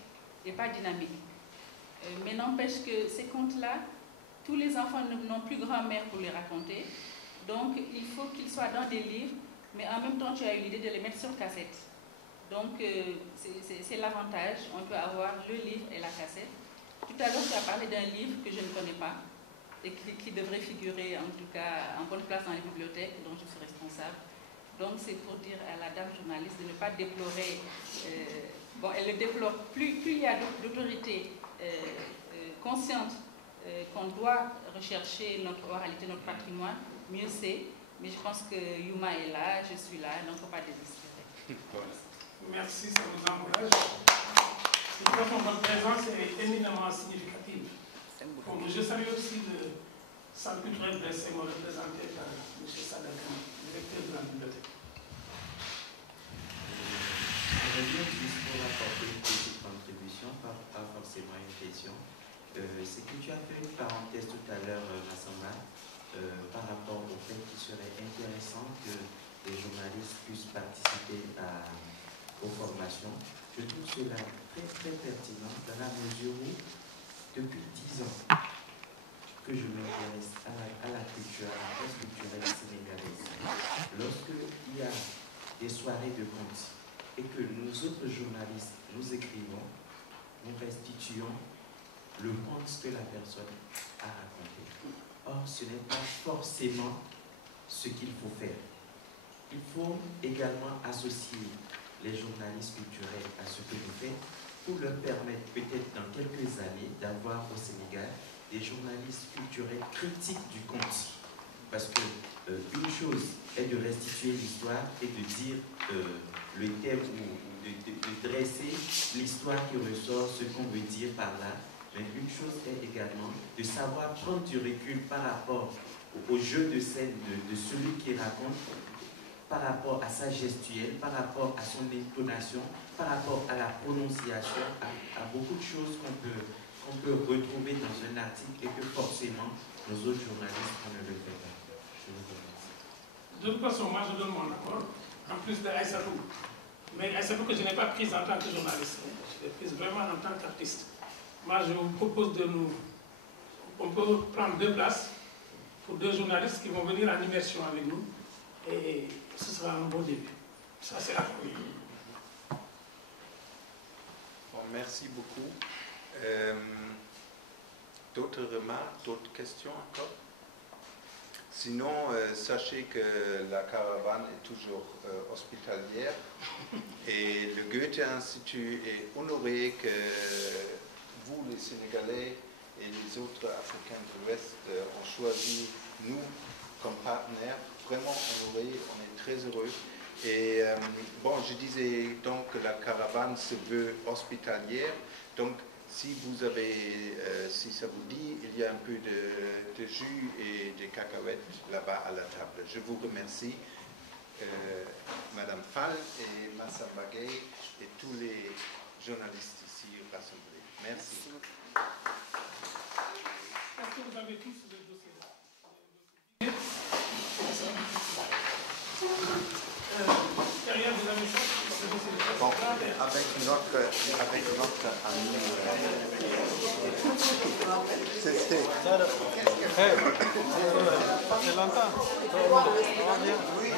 et pas dynamique. Mais n'empêche que ces contes-là, tous les enfants n'ont plus grand-mère pour les raconter. Donc, il faut qu'ils soient dans des livres, mais en même temps, tu as eu l'idée de les mettre sur cassette. Donc, c'est l'avantage. On peut avoir le livre et la cassette. Tout à l'heure, tu as parlé d'un livre que je ne connais pas et qui devrait figurer, en tout cas, en bonne place dans les bibliothèques, dont je suis responsable. Donc, c'est pour dire à la dame journaliste de ne pas déplorer. Bon, elle le déplore. Plus il y a d'autorités conscientes qu'on doit rechercher notre oralité, notre patrimoine, mieux c'est. Mais je pense que Yuma est là, je suis là, donc il ne faut pas désespérer. Merci, ça nous encourage. De toute façon, votre présence est éminemment significative. Bon, je salue aussi le centre culturel de Senghor représenté par M. Sadakane, directeur de la bibliothèque. Je reviens juste pour apporter une petite contribution, pas forcément une question. C'est que tu as fait une parenthèse tout à l'heure, Massamba, par rapport au fait qu'il serait intéressant que les journalistes puissent participer aux formations. Je trouve cela très très pertinent dans la mesure où, depuis 10 ans, que je m'intéresse à la culture, à la presse culturelle sénégalaise. Lorsqu'il y a des soirées de contes et que nous autres journalistes, nous écrivons, nous restituons le conte que la personne a raconté. Or, ce n'est pas forcément ce qu'il faut faire. Il faut également associer les journalistes culturels à ce que nous faisons pour leur permettre peut-être dans quelques années d'avoir au Sénégal des journalistes culturels critiques du conte. Parce que une chose est de restituer l'histoire et de dire le thème ou de dresser l'histoire qui ressort, ce qu'on veut dire par là. Mais une chose est également de savoir prendre du recul par rapport au jeu de scène de celui qui raconte, par rapport à sa gestuelle, par rapport à son intonation, par rapport à la prononciation, à beaucoup de choses qu'on peut retrouver dans un article et que forcément nos autres journalistes ne le font pas. Je vous remercie. De toute façon, moi je donne mon accord, en plus de Aïssatou. Mais Aïssatou que je n'ai pas prise en tant que journaliste, je l'ai prise vraiment en tant qu'artiste. Moi je vous propose on peut prendre 2 places pour 2 journalistes qui vont venir en immersion avec nous et ce sera un bon début. Ça c'est la première. Bon, merci beaucoup. D'autres remarques, d'autres questions encore? Sinon, sachez que la caravane est toujours hospitalière et le Goethe-Institut est honoré que vous, les Sénégalais et les autres Africains de l'Ouest, ont choisi nous comme partenaires. Vraiment honorés, on est très heureux. Et bon, je disais donc que la caravane se veut hospitalière. Donc, si vous avez, si ça vous dit, il y a un peu de jus et de cacahuètes là-bas à la table. Je vous remercie, Madame Fall et Massamba Gueye et tous les journalistes ici rassemblés. Merci. Est-ce que vous avez tous le dossier là? Derrière, vous avez ça? Bon, avec notre ami. C'est longtemps. Oui.